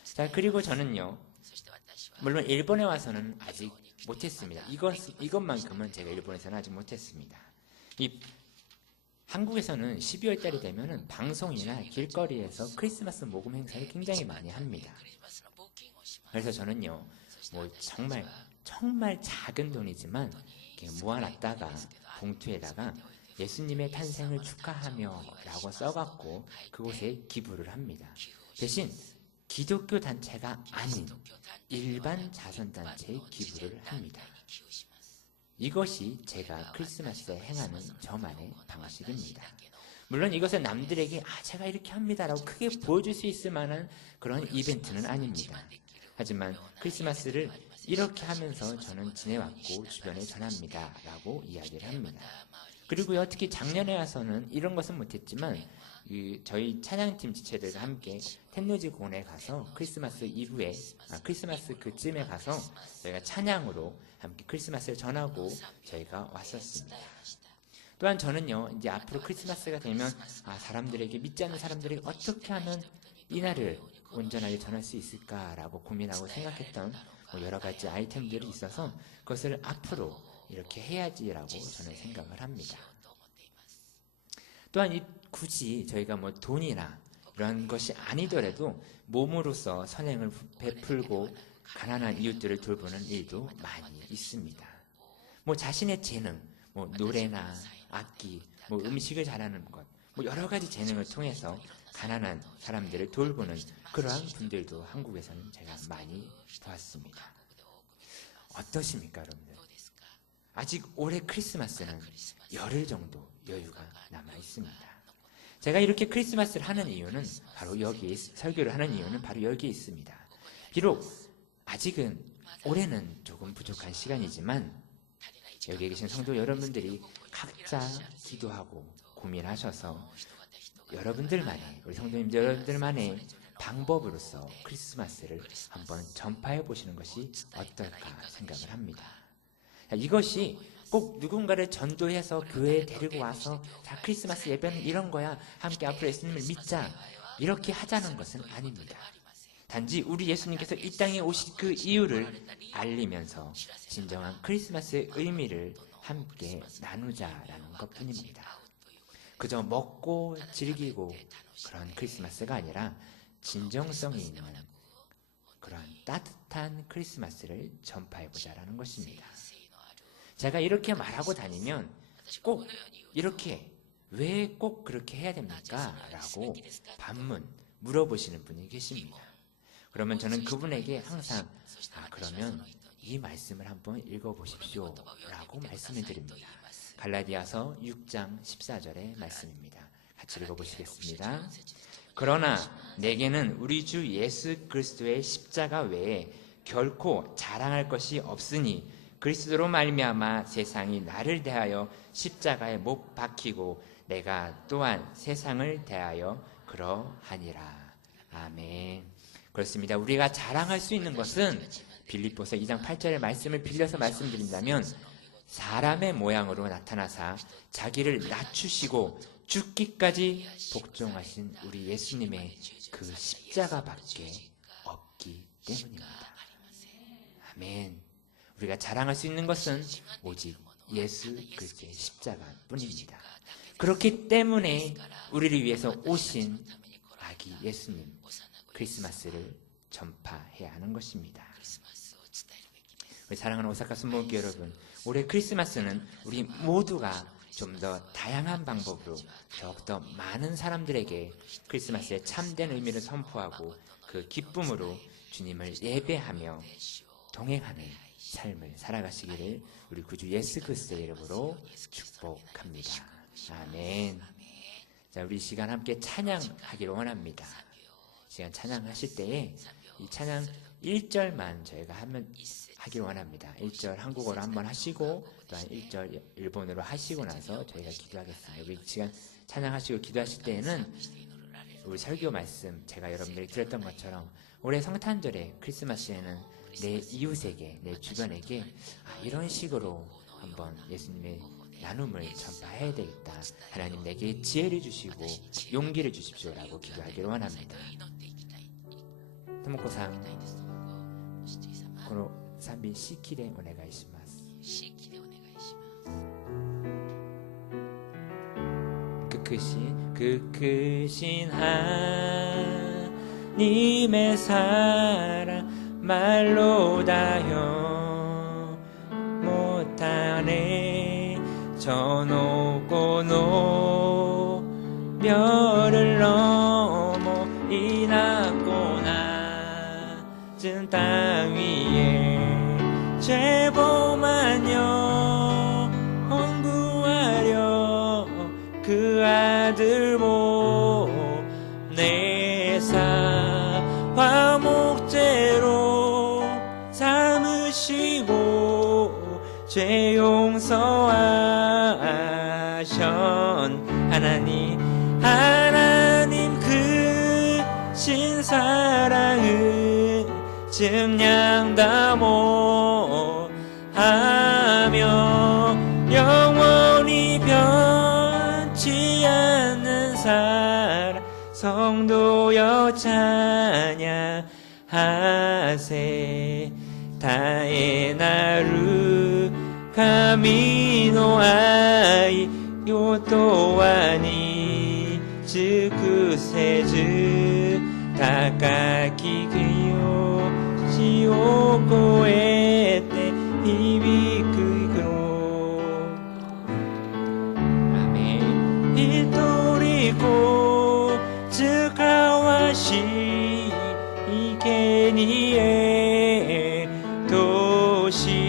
자, 그리고 저는요, 물론 일본에 와서는 아직 못했습니다. 이것만큼은 제가 일본에서는 아직 못했습니다. 한국에서는 12월 달이 되면은 방송이나 길거리에서 크리스마스 모금 행사를 굉장히 많이 합니다. 그래서 저는요, 정말 작은 돈이지만 이렇게 모아놨다가 봉투에다가 예수님의 탄생을 축하하며 라고 써갖고 그곳에 기부를 합니다. 대신 기독교 단체가 아닌 일반 자선단체에 기부를 합니다. 이것이 제가 크리스마스에 행하는 저만의 방식입니다. 물론 이것은 남들에게 제가 이렇게 합니다라고 크게 보여줄 수 있을 만한 그런 이벤트는 아닙니다. 하지만 크리스마스를 이렇게 하면서 저는 지내왔고 주변에 전합니다 라고 이야기를 합니다. 그리고요, 특히 작년에 와서는 이런 것은 못했지만 저희 찬양팀 지체들과 함께 텐노지 공원에 가서 크리스마스 이후에 크리스마스 그쯤에 가서 저희가 찬양으로 함께 크리스마스를 전하고 저희가 왔었습니다. 또한 저는요, 이제 앞으로 크리스마스가 되면 사람들에게, 믿지 않는 사람들에게 어떻게 하면 이 날을 온전하게 전할 수 있을까라고 고민하고 생각했던 여러 가지 아이템들이 있어서 그것을 앞으로 이렇게 해야지라고 저는 생각을 합니다. 또한 굳이 저희가 돈이나 이런 것이 아니더라도 몸으로서 선행을 베풀고 가난한 이웃들을 돌보는 일도 많이 있습니다. 자신의 재능, 노래나 악기, 음식을 잘하는 것, 여러 가지 재능을 통해서 가난한 사람들을 돌보는 그러한 분들도 한국에서는 제가 많이 보았습니다. 어떠십니까, 여러분들? 아직 올해 크리스마스는 열흘 정도 여유가 남아 있습니다. 제가 이렇게 크리스마스를 하는 이유는 바로 여기에, 설교를 하는 이유는 바로 여기에 있습니다. 비록 아직은 올해는 조금 부족한 시간이지만 여기에 계신 성도 여러분들이 각자 기도하고 고민하셔서 여러분들만의, 우리 성도님들 여러분들만의 방법으로서 크리스마스를 한번 전파해 보시는 것이 어떨까 생각을 합니다. 이것이 꼭 누군가를 전도해서 교회에 데리고 와서 자, 크리스마스 예배는 이런 거야, 함께 앞으로 예수님을 믿자, 이렇게 하자는 것은 아닙니다. 단지 우리 예수님께서 이 땅에 오신 그 이유를 알리면서 진정한 크리스마스의 의미를 함께 나누자라는 것뿐입니다. 그저 먹고 즐기고 그런 크리스마스가 아니라 진정성이 있는 그런 따뜻한 크리스마스를 전파해보자라는 것입니다. 제가 이렇게 말하고 다니면 꼭 이렇게 왜 꼭 그렇게 해야 됩니까? 라고 반문 물어보시는 분이 계십니다. 그러면 저는 그분에게 항상 그러면 이 말씀을 한번 읽어보십시오 라고 말씀을 드립니다. 갈라디아서 6장 14절의 말씀입니다. 같이 읽어보시겠습니다. 그러나 내게는 우리 주 예수 그리스도의 십자가 외에 결코 자랑할 것이 없으니 그리스도로 말미암아 세상이 나를 대하여 십자가에 못 박히고 내가 또한 세상을 대하여 그러하니라. 아멘. 그렇습니다. 우리가 자랑할 수 있는 것은 빌립보서 2장 8절의 말씀을 빌려서 말씀드린다면 사람의 모양으로 나타나사 자기를 낮추시고 죽기까지 복종하신 우리 예수님의 그 십자가밖에 없기 때문입니다. 아멘. 우리가 자랑할 수 있는 것은 오직 예수 그리스도의 십자가뿐입니다. 그렇기 때문에 우리를 위해서 오신 아기 예수님 크리스마스를 전파해야 하는 것입니다. 우리 사랑하는 오사카 순복음교 여러분, 올해 크리스마스는 우리 모두가 좀 더 다양한 방법으로 더욱더 많은 사람들에게 크리스마스의 참된 의미를 선포하고 그 기쁨으로 주님을 예배하며 동행하는 삶을 살아가시기를 우리 구주 예수 그리스도의 이름으로 축복합니다. 아멘. 자, 우리 이 시간 함께 찬양하기를 원합니다. 시간 찬양하실 때에 이 찬양 1절만 저희가 하기를 원합니다. 1절 한국어로 한번 하시고 또한 1절 일본어로 하시고 나서 저희가 기도하겠습니다. 우리 시간 찬양하시고 기도하실 때에는 우리 설교 말씀 제가 여러분들이 들었던 것처럼 올해 성탄절에 크리스마스에는 내 이웃에게, 내 주변에게 이런 식으로 한번 예수님의 나눔을 전파해야 되겠다. 하나님 내게 지혜를 주시고 용기를 주십시오라고 기도하기를 원합니다. 토모코さん、この賛美式でお願いします。그 크신 하나님의 사랑 말로 다여 못하네. 저 높고 노별을 넘어 이 낮고 낮은 땅 위에 죄범하여 헌구하려 그 아들 보내사 화목제로 삼으시고 죄 용서하션 하나님 사랑을 증량다모 하며 영원히 변치 않는 사랑 성도여 찬양하세 다에 나루 가미노 아이 요토와니 즈쿠세즈 다카키 그요 지오코에테 히비크이크로 아멘 히토리코 즈카와시 이케니에 도시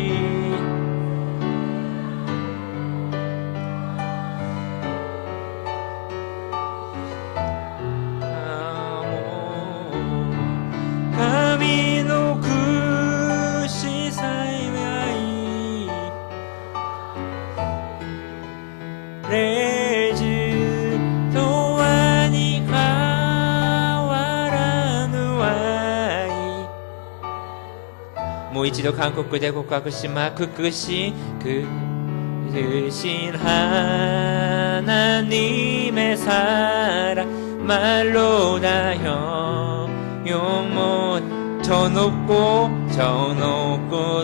神のくし幸いレジとはに変わらぬ愛もう一度韓国で告白しまくくしく신 하나님의 사랑 말로 다 형용 저 높고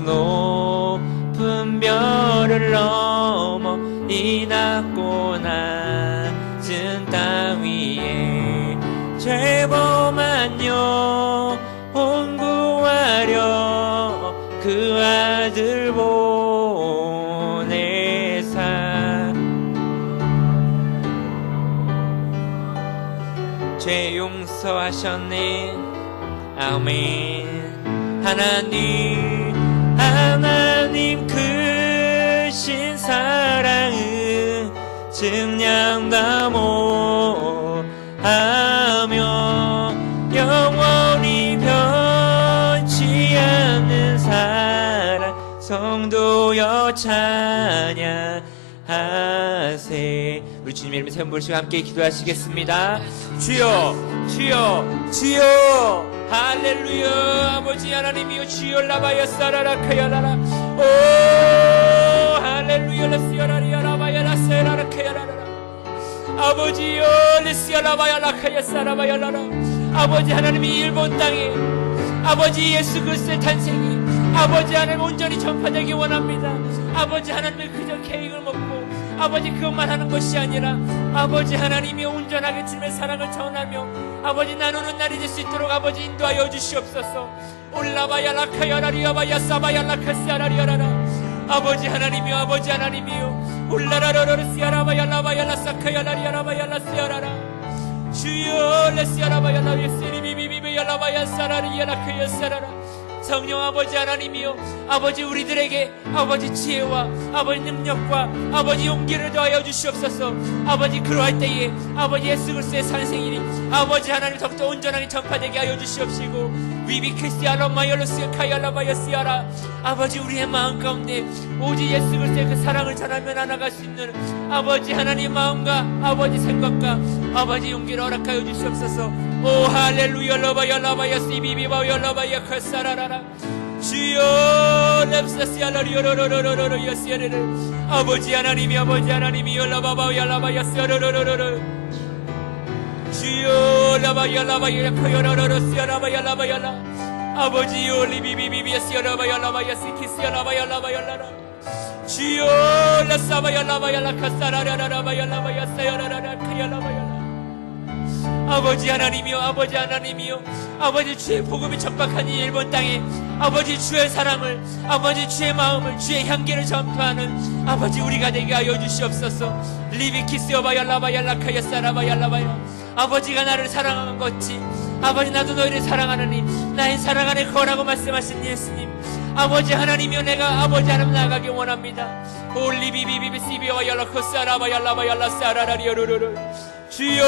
높은 별을 넘어 이 낮고 낮은 땅 위에 죄범한 영혼 구하려 그 아들 죄 용서하셨네 아멘 하나님 크신 사랑을 증량다모 하며 영원히 변치 않는 사랑 성도여 찬양하세 우리 주님의 이름에 세운 부르시고 함께 기도하시겠습니다. 주여 주여 주여 할렐루야 아버지 하나님이여 주여 라바야 사라라카야라라 오 할렐루야 라시야라리야 라바야 라세라라카야라라 아버지여 레시야 라바야 라카야 사라바야라라 아버지 하나님이 일본 땅에 아버지 예수 그리스도의 탄생이 아버지 하나님 온전히 전파되기 원합니다. 아버지 하나님의 그저 케이크를 먹고 아버지 그것만 하는 것이 아니라 아버지 하나님이 온전하게 주님의 사랑을 전하며 아버지 나누는 날이 될 수 있도록 아버지 인도하여 주시옵소서. 올라바야 라카야라리야바야 사바야 라카시아라리야라라 아버지 하나님이여 아버지 하나님이여 올라라라라시아라바야 라바야 라사카야라리야 라바야 라시아라라 주여 레시아라바야 라예시리비비비야 라바야 사라리야 라카야 사라라 성령 아버지 하나님이여 아버지 우리들에게 아버지 지혜와 아버지 능력과 아버지 용기를 더하여 주시옵소서. 아버지 그러할 때에 아버지 예수 그리스도의 탄생일이 아버지 하나님 더욱더 온전하게 전파되게 하여 주시옵시고 위비 크리스티아로 마이올로스 카이알라바이어시아라 아버지 우리의 마음 가운데 오직 예수 그리스도의 그 사랑을 전하며 나아갈 수 있는 아버지 하나님의 마음과 아버지 생각과 아버지 용기를 허락하여 주시옵소서. 오 할렐루야 러바야 라바야 시비비바야 라바야 카사라라라 주여 랩사시알라리오로로로로로 야시아레르 아버지 하나님이 라바바야 라바야 시아로로로로 주여 라바야 라바야 카요로로로 시아라바야 라바야라 아버지 올리비비비비야 시아라바야 라바야 시키시아 라바야 라바야라라 주여 라사바야 라바야 라카사라라라바야 라바야 사야라라라 카야라바야라 아버지 하나님이여 아버지 하나님이여 아버지 주의 복음이 척박한 이 일본 땅에 아버지 주의 사랑을 아버지 주의 마음을 주의 향기를 전파하는 아버지 우리가 되게 하여 주시옵소서. 리비키스여바얄라바얄라카야사라바얄라바야 아버지가 나를 사랑한 것이 아버지 나도 너희를 사랑하느니 나의 사랑 안에 거라고 말씀하신 예수님 아버지 하나님이여 내가 아버지 하나님 나아가기 원합니다. 올리비비비비 시비와얄라코사라바얄라바얄라사라라리오로로로 주여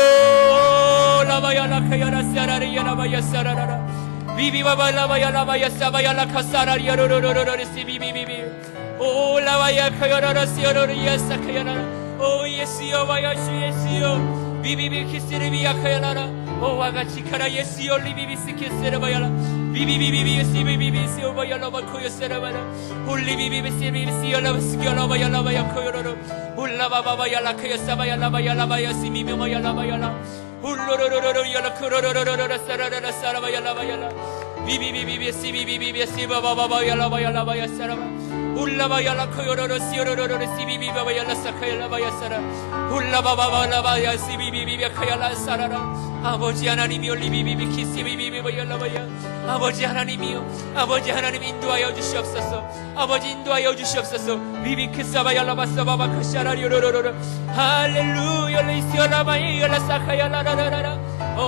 라바얄라카야라사라리야라바야사라라라 비비바발라바얄라바야사바얄라카사라리야로로로로로 시비비비비 오 라바야카야라라시오로리야사카야라라 오 예수여 와야슈 예수여 비비비 키스리비야카야라라 오와 같이 가라 예수여 리비비스키세라바야라 비비비비비스비비비스오바야라바코요세라바라 홀리비비비스비비스열라바스키열라바야라바야코요로로 홀라바바바야라카요사바야라바야라바야시미미모야라바야라 홀로로로로로 열라코로로로로로 사라라라 사라바야라바야라 비비비비비스비비비비스바바바바야라바야라바야사라바 홀라바야라코요로로 시오로로로로 시비비바바야라사카야라바야사라 홀라바바바라바야시비비비비카야라사라라 아버지 하나님이여 리비비비키시비비비바야라바야 아버지 하나님이여 아버지 하나님 인도하여 주시옵소서 아버지 인도하여 주시옵소서 비비크사바야라바사바바카샤라리오로로로 할렐루야 레시오라바이야라사카야라라라라 오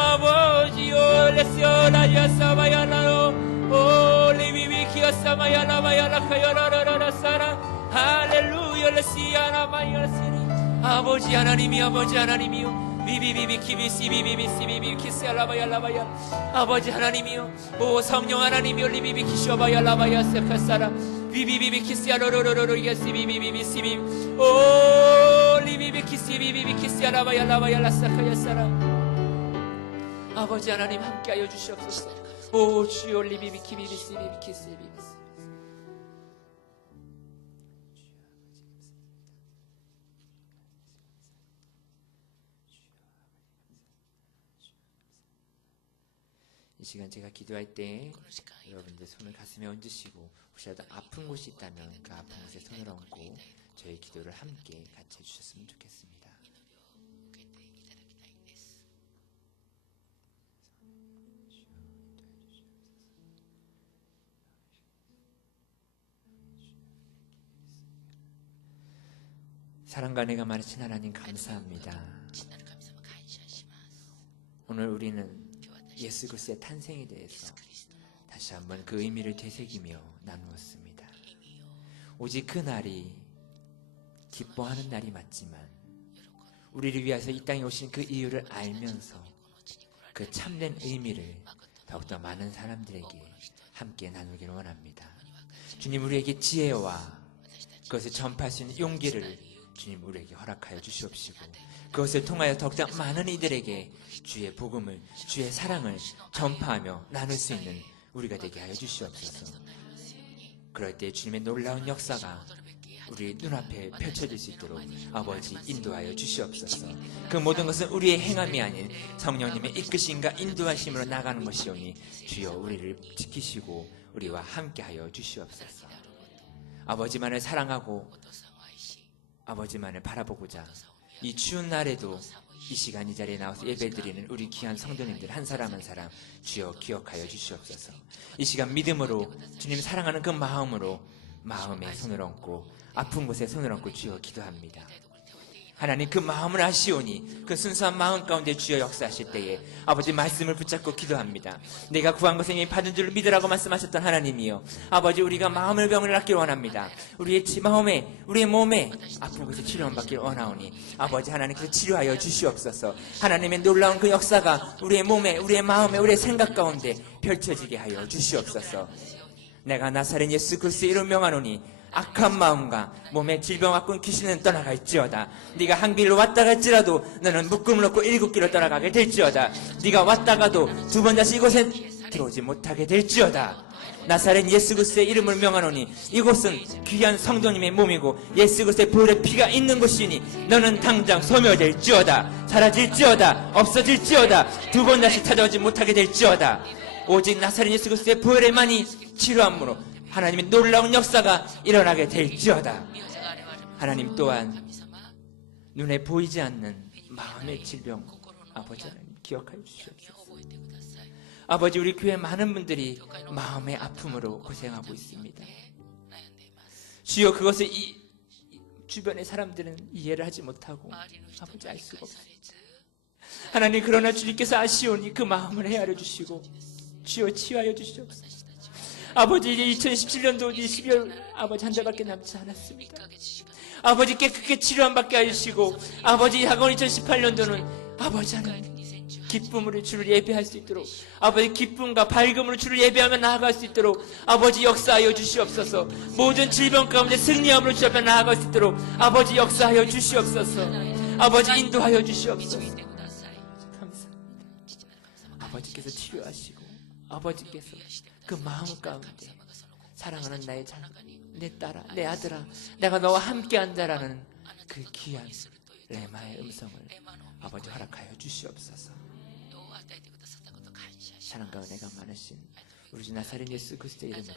아버지요 레시오라야사바야라로 오 리비비키야사바야라바야라카야라라라사라 할렐루야 레시아라바야라시리 아버지 하나님이여 아버지 하나님이여 비비비비키비시비비비시비비키세라바야라바야 아버지 하나님이여 오 성령 하나님이여 리비비키쇼바야라바야 세카사라 비비비비키시아로로로로 예시비비비시비 오 리비비키시비비비키시아라바야라바야라사카야사라 아버지 하나님 함께하여 주시옵소서 오 주여 리비비키비비시비비키시비비시 이 시간 제가 기도할 때 여러분들 손을 가슴에 얹으시고 혹시라도 아픈 곳이 있다면 그 아픈 곳에 손을 얹고 저희 기도를 함께 같이 해주셨으면 좋겠습니다. 사랑과 은혜가 많으신 하나님 감사합니다. 오늘 우리는 예수 그리스도의 탄생에 대해서 다시 한번 그 의미를 되새기며 나누었습니다. 오직 그 날이 기뻐하는 날이 맞지만 우리를 위해서 이 땅에 오신 그 이유를 알면서 그 참된 의미를 더욱더 많은 사람들에게 함께 나누기를 원합니다. 주님 우리에게 지혜와 그것을 전파할 수 있는 용기를 주님 우리에게 허락하여 주시옵시고 그것을 통하여 더욱더 많은 이들에게 주의 복음을 주의 사랑을 전파하며 나눌 수 있는 우리가 되게 하여 주시옵소서. 그럴 때 주님의 놀라운 역사가 우리 눈앞에 펼쳐질 수 있도록 아버지 인도하여 주시옵소서. 그 모든 것은 우리의 행함이 아닌 성령님의 이끄심과 인도하심으로 나가는 것이오니 주여 우리를 지키시고 우리와 함께하여 주시옵소서. 아버지만을 사랑하고 아버지만을 바라보고자 이 추운 날에도 이 시간 이 자리에 나와서 예배드리는 우리 귀한 성도님들 한 사람 한 사람 주여 기억하여 주시옵소서. 이 시간 믿음으로 주님 사랑하는 그 마음으로 마음에 손을 얹고 아픈 곳에 손을 얹고 주여 기도합니다. 하나님 그 마음을 아시오니 그 순수한 마음 가운데 주여 역사하실 때에 아버지 말씀을 붙잡고 기도합니다. 내가 구한 것을 이미 받은 줄 믿으라고 말씀하셨던 하나님이여 아버지 우리가 마음의 병을 낫기를 원합니다. 우리의 마음에 우리의 몸에 아픈 곳에 치료를 받기를 원하오니 아버지 하나님께서 치료하여 주시옵소서. 하나님의 놀라운 그 역사가 우리의 몸에 우리의 마음에 우리의 생각 가운데 펼쳐지게 하여 주시옵소서. 내가 나사렛 예수 그리스도의 이름 명하노니 악한 마음과 몸에 질병 갖고 귀신은 떠나갈지어다. 네가 한 길로 왔다 갈지라도 너는 묶음을 놓고 7길로 떠나가게 될지어다. 네가 왔다가도 두 번 다시 이곳에 들어오지 못하게 될지어다. 나사렛 예수 그리스도의 이름을 명하노니 이곳은 귀한 성도님의 몸이고 예수 그리스도의 보혈의 피가 있는 곳이니 너는 당장 소멸될지어다. 사라질지어다. 없어질지어다. 두 번 다시 찾아오지 못하게 될지어다. 오직 나사렛 예수 그리스도의 보혈에만이 치료함으로 하나님의 놀라운 역사가 일어나게 될지어다. 하나님 또한 눈에 보이지 않는 마음의 질병 아버지 하나님 기억하여 주시옵소서. 아버지 우리 교회 많은 분들이 마음의 아픔으로 고생하고 있습니다. 주여 그것을 주변의 사람들은 이해를 하지 못하고 아버지 알 수가 없습니다. 하나님 그러나 주님께서 아시오니 그 마음을 헤아려 주시고 주여 치유하여 주시옵소서. 아버지 이제 2017년도 12월 아버지 한 달밖에 남지 않았습니다. 아버지 깨끗게 치료함 받게 해주시고 아버지 다가온 2018년도는 아버지 하나님 기쁨으로 주를 예배할 수 있도록 아버지 기쁨과 밝음으로 주를 예배하며 나아갈 수 있도록 아버지 역사하여 주시옵소서. 모든 질병 가운데 승리함으로 주 앞에 나아갈 수 있도록 아버지 역사하여 주시옵소서. 아버지 인도하여 주시옵소서. 감사합니다. 아버지께서 치료하시고 아버지께서 그 마음 가운데 사랑하는 나의 자녀, 내 딸아, 내 아들아, 내가 너와 함께 한다라는 그 귀한 레마의 음성을 아버지 허락하여 주시옵소서. 사랑과 은혜가 많으신 우리 주 나사렛 예수 그리스도의 이름으로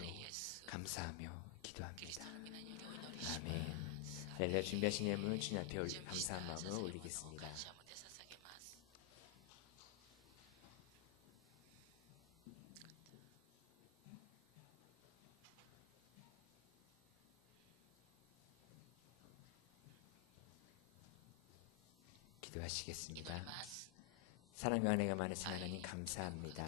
감사하며 기도합니다. 아멘. 할렐루야. 준비하신 예물은 주님 앞에 감사한 마음으로 올리겠습니다. 기도하시겠습니다. 사랑과 은혜가 많으신 하나님 감사합니다.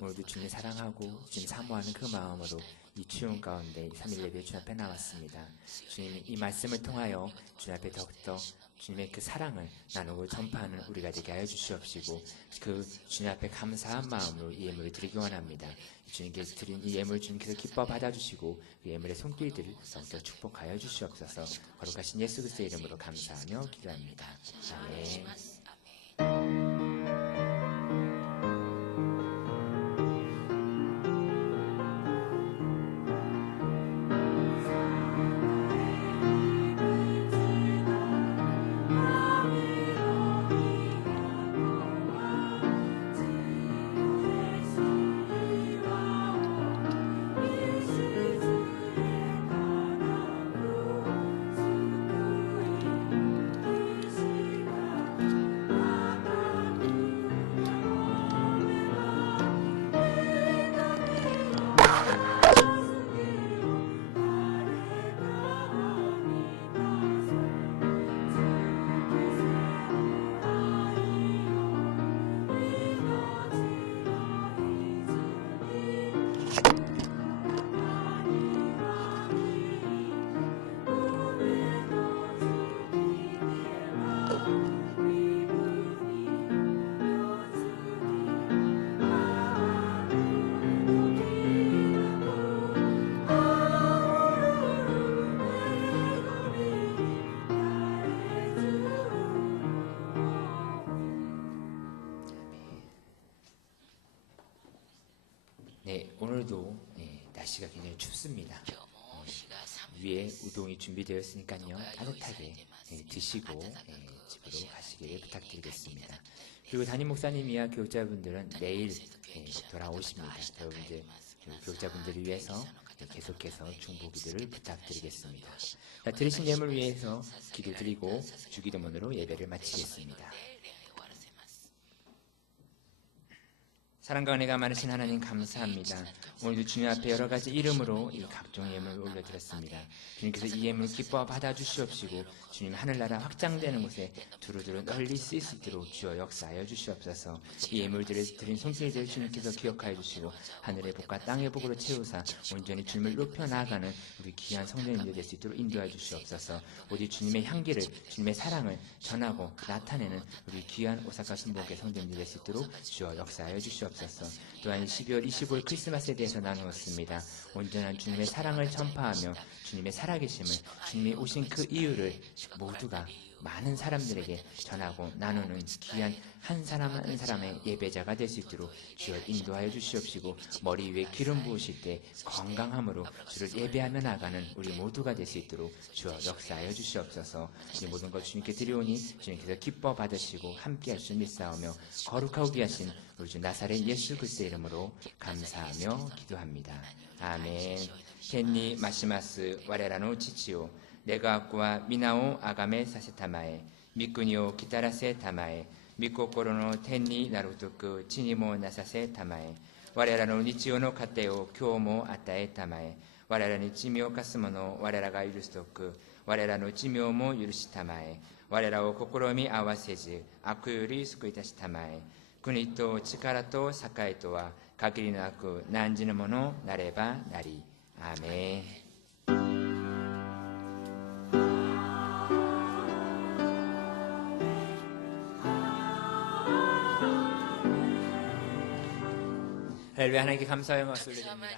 오늘도 주님 사랑하고 주님 사모하는 그 마음으로 이 추운 가운데 3일 예배 주님 앞에 나왔습니다. 주님 이 말씀을 통하여 주님 앞에 더욱더 주님의 그 사랑을 나누고 전파하는 우리가 되게 하여 주시옵시고 그 주님 앞에 감사한 마음으로 이 예물을 드리기 원합니다. 주님께서 드린 이 예물 주님께서 기뻐 받아주시고 이 예물의 손길들을 더욱더 축복하여 주시옵소서. 거룩하신 예수 그리스도의 이름으로 감사하며 기도합니다. 아멘. 네, 오늘도 날씨가 굉장히 춥습니다. 위에 우동이 준비되었으니까요 따뜻하게 드시고 집으로 가시기를 부탁드리겠습니다. 그리고 담임 목사님이야 교육자분들은 내일 돌아오십니다. 여러분들 교육자분들을 위해서 계속해서 중보기도를 부탁드리겠습니다. 자, 들으신 예물 위해서 기도드리고 주기도문으로 예배를 마치겠습니다. 사랑과 은혜가 많으신 하나님 감사합니다. 오늘도 주님 앞에 여러 가지 이름으로 이 각종 예물을 올려드렸습니다. 주님께서 이 예물 기뻐 받아주시옵시고 주님 하늘나라 확장되는 곳에 두루두루 널리 쓰일 수 있도록 주여 역사하여 주시옵소서. 이 예물들을 드린 손길들 주님께서 기억하여 주시고 하늘의 복과 땅의 복으로 채우사 온전히 주님을 높여 나아가는 우리 귀한 성도님들 될 수 있도록 인도하여 주시옵소서. 오직 주님의 향기를 주님의 사랑을 전하고 나타내는 우리 귀한 오사카 순복의 성도님들 될 수 있도록 주여 역사하여 주시옵소서. 또한 12월 25일 크리스마스에 대해서 나누었습니다. 온전한 주님의 사랑을 전파하며 주님의 살아계심을 주님이 오신 그 이유를 모두가 많은 사람들에게 전하고 나누는 귀한 한 사람 한 사람의 예배자가 될 수 있도록 주여 인도하여 주시옵시고 머리 위에 기름 부으실 때 건강함으로 주를 예배하며 나가는 우리 모두가 될 수 있도록 주여 역사하여 주시옵소서. 이 모든 것 주님께 드리오니 주님께서 기뻐 받으시고 함께 할 수 믿사오며 거룩하고 귀하신 우리 주 나사렛 예수 그리스도의 이름으로 감사하며 기도합니다. 아멘. 켄니 마시마스 와레라노 치치오 내가 아쿠와 미나오 아가메 사세타마에 미꾸니오 기타라세 타마에 미코코로노 텐니 나루토크 치니모 나사세 타마에 와레라노 니치오노 카테오 교모 아타에 타마에 와레라 니치미오 카스모노 와레라가 유르스토크 와레라노 치미오모 유르시타마에 와레라오 코코로미 아와세즈 아쿠유리 스쿠이타시타마에国と力と栄とは限りなく何時のものなればなり。アーメン。할렐루야. 하나님께 감사의 말씀 올려드립니다.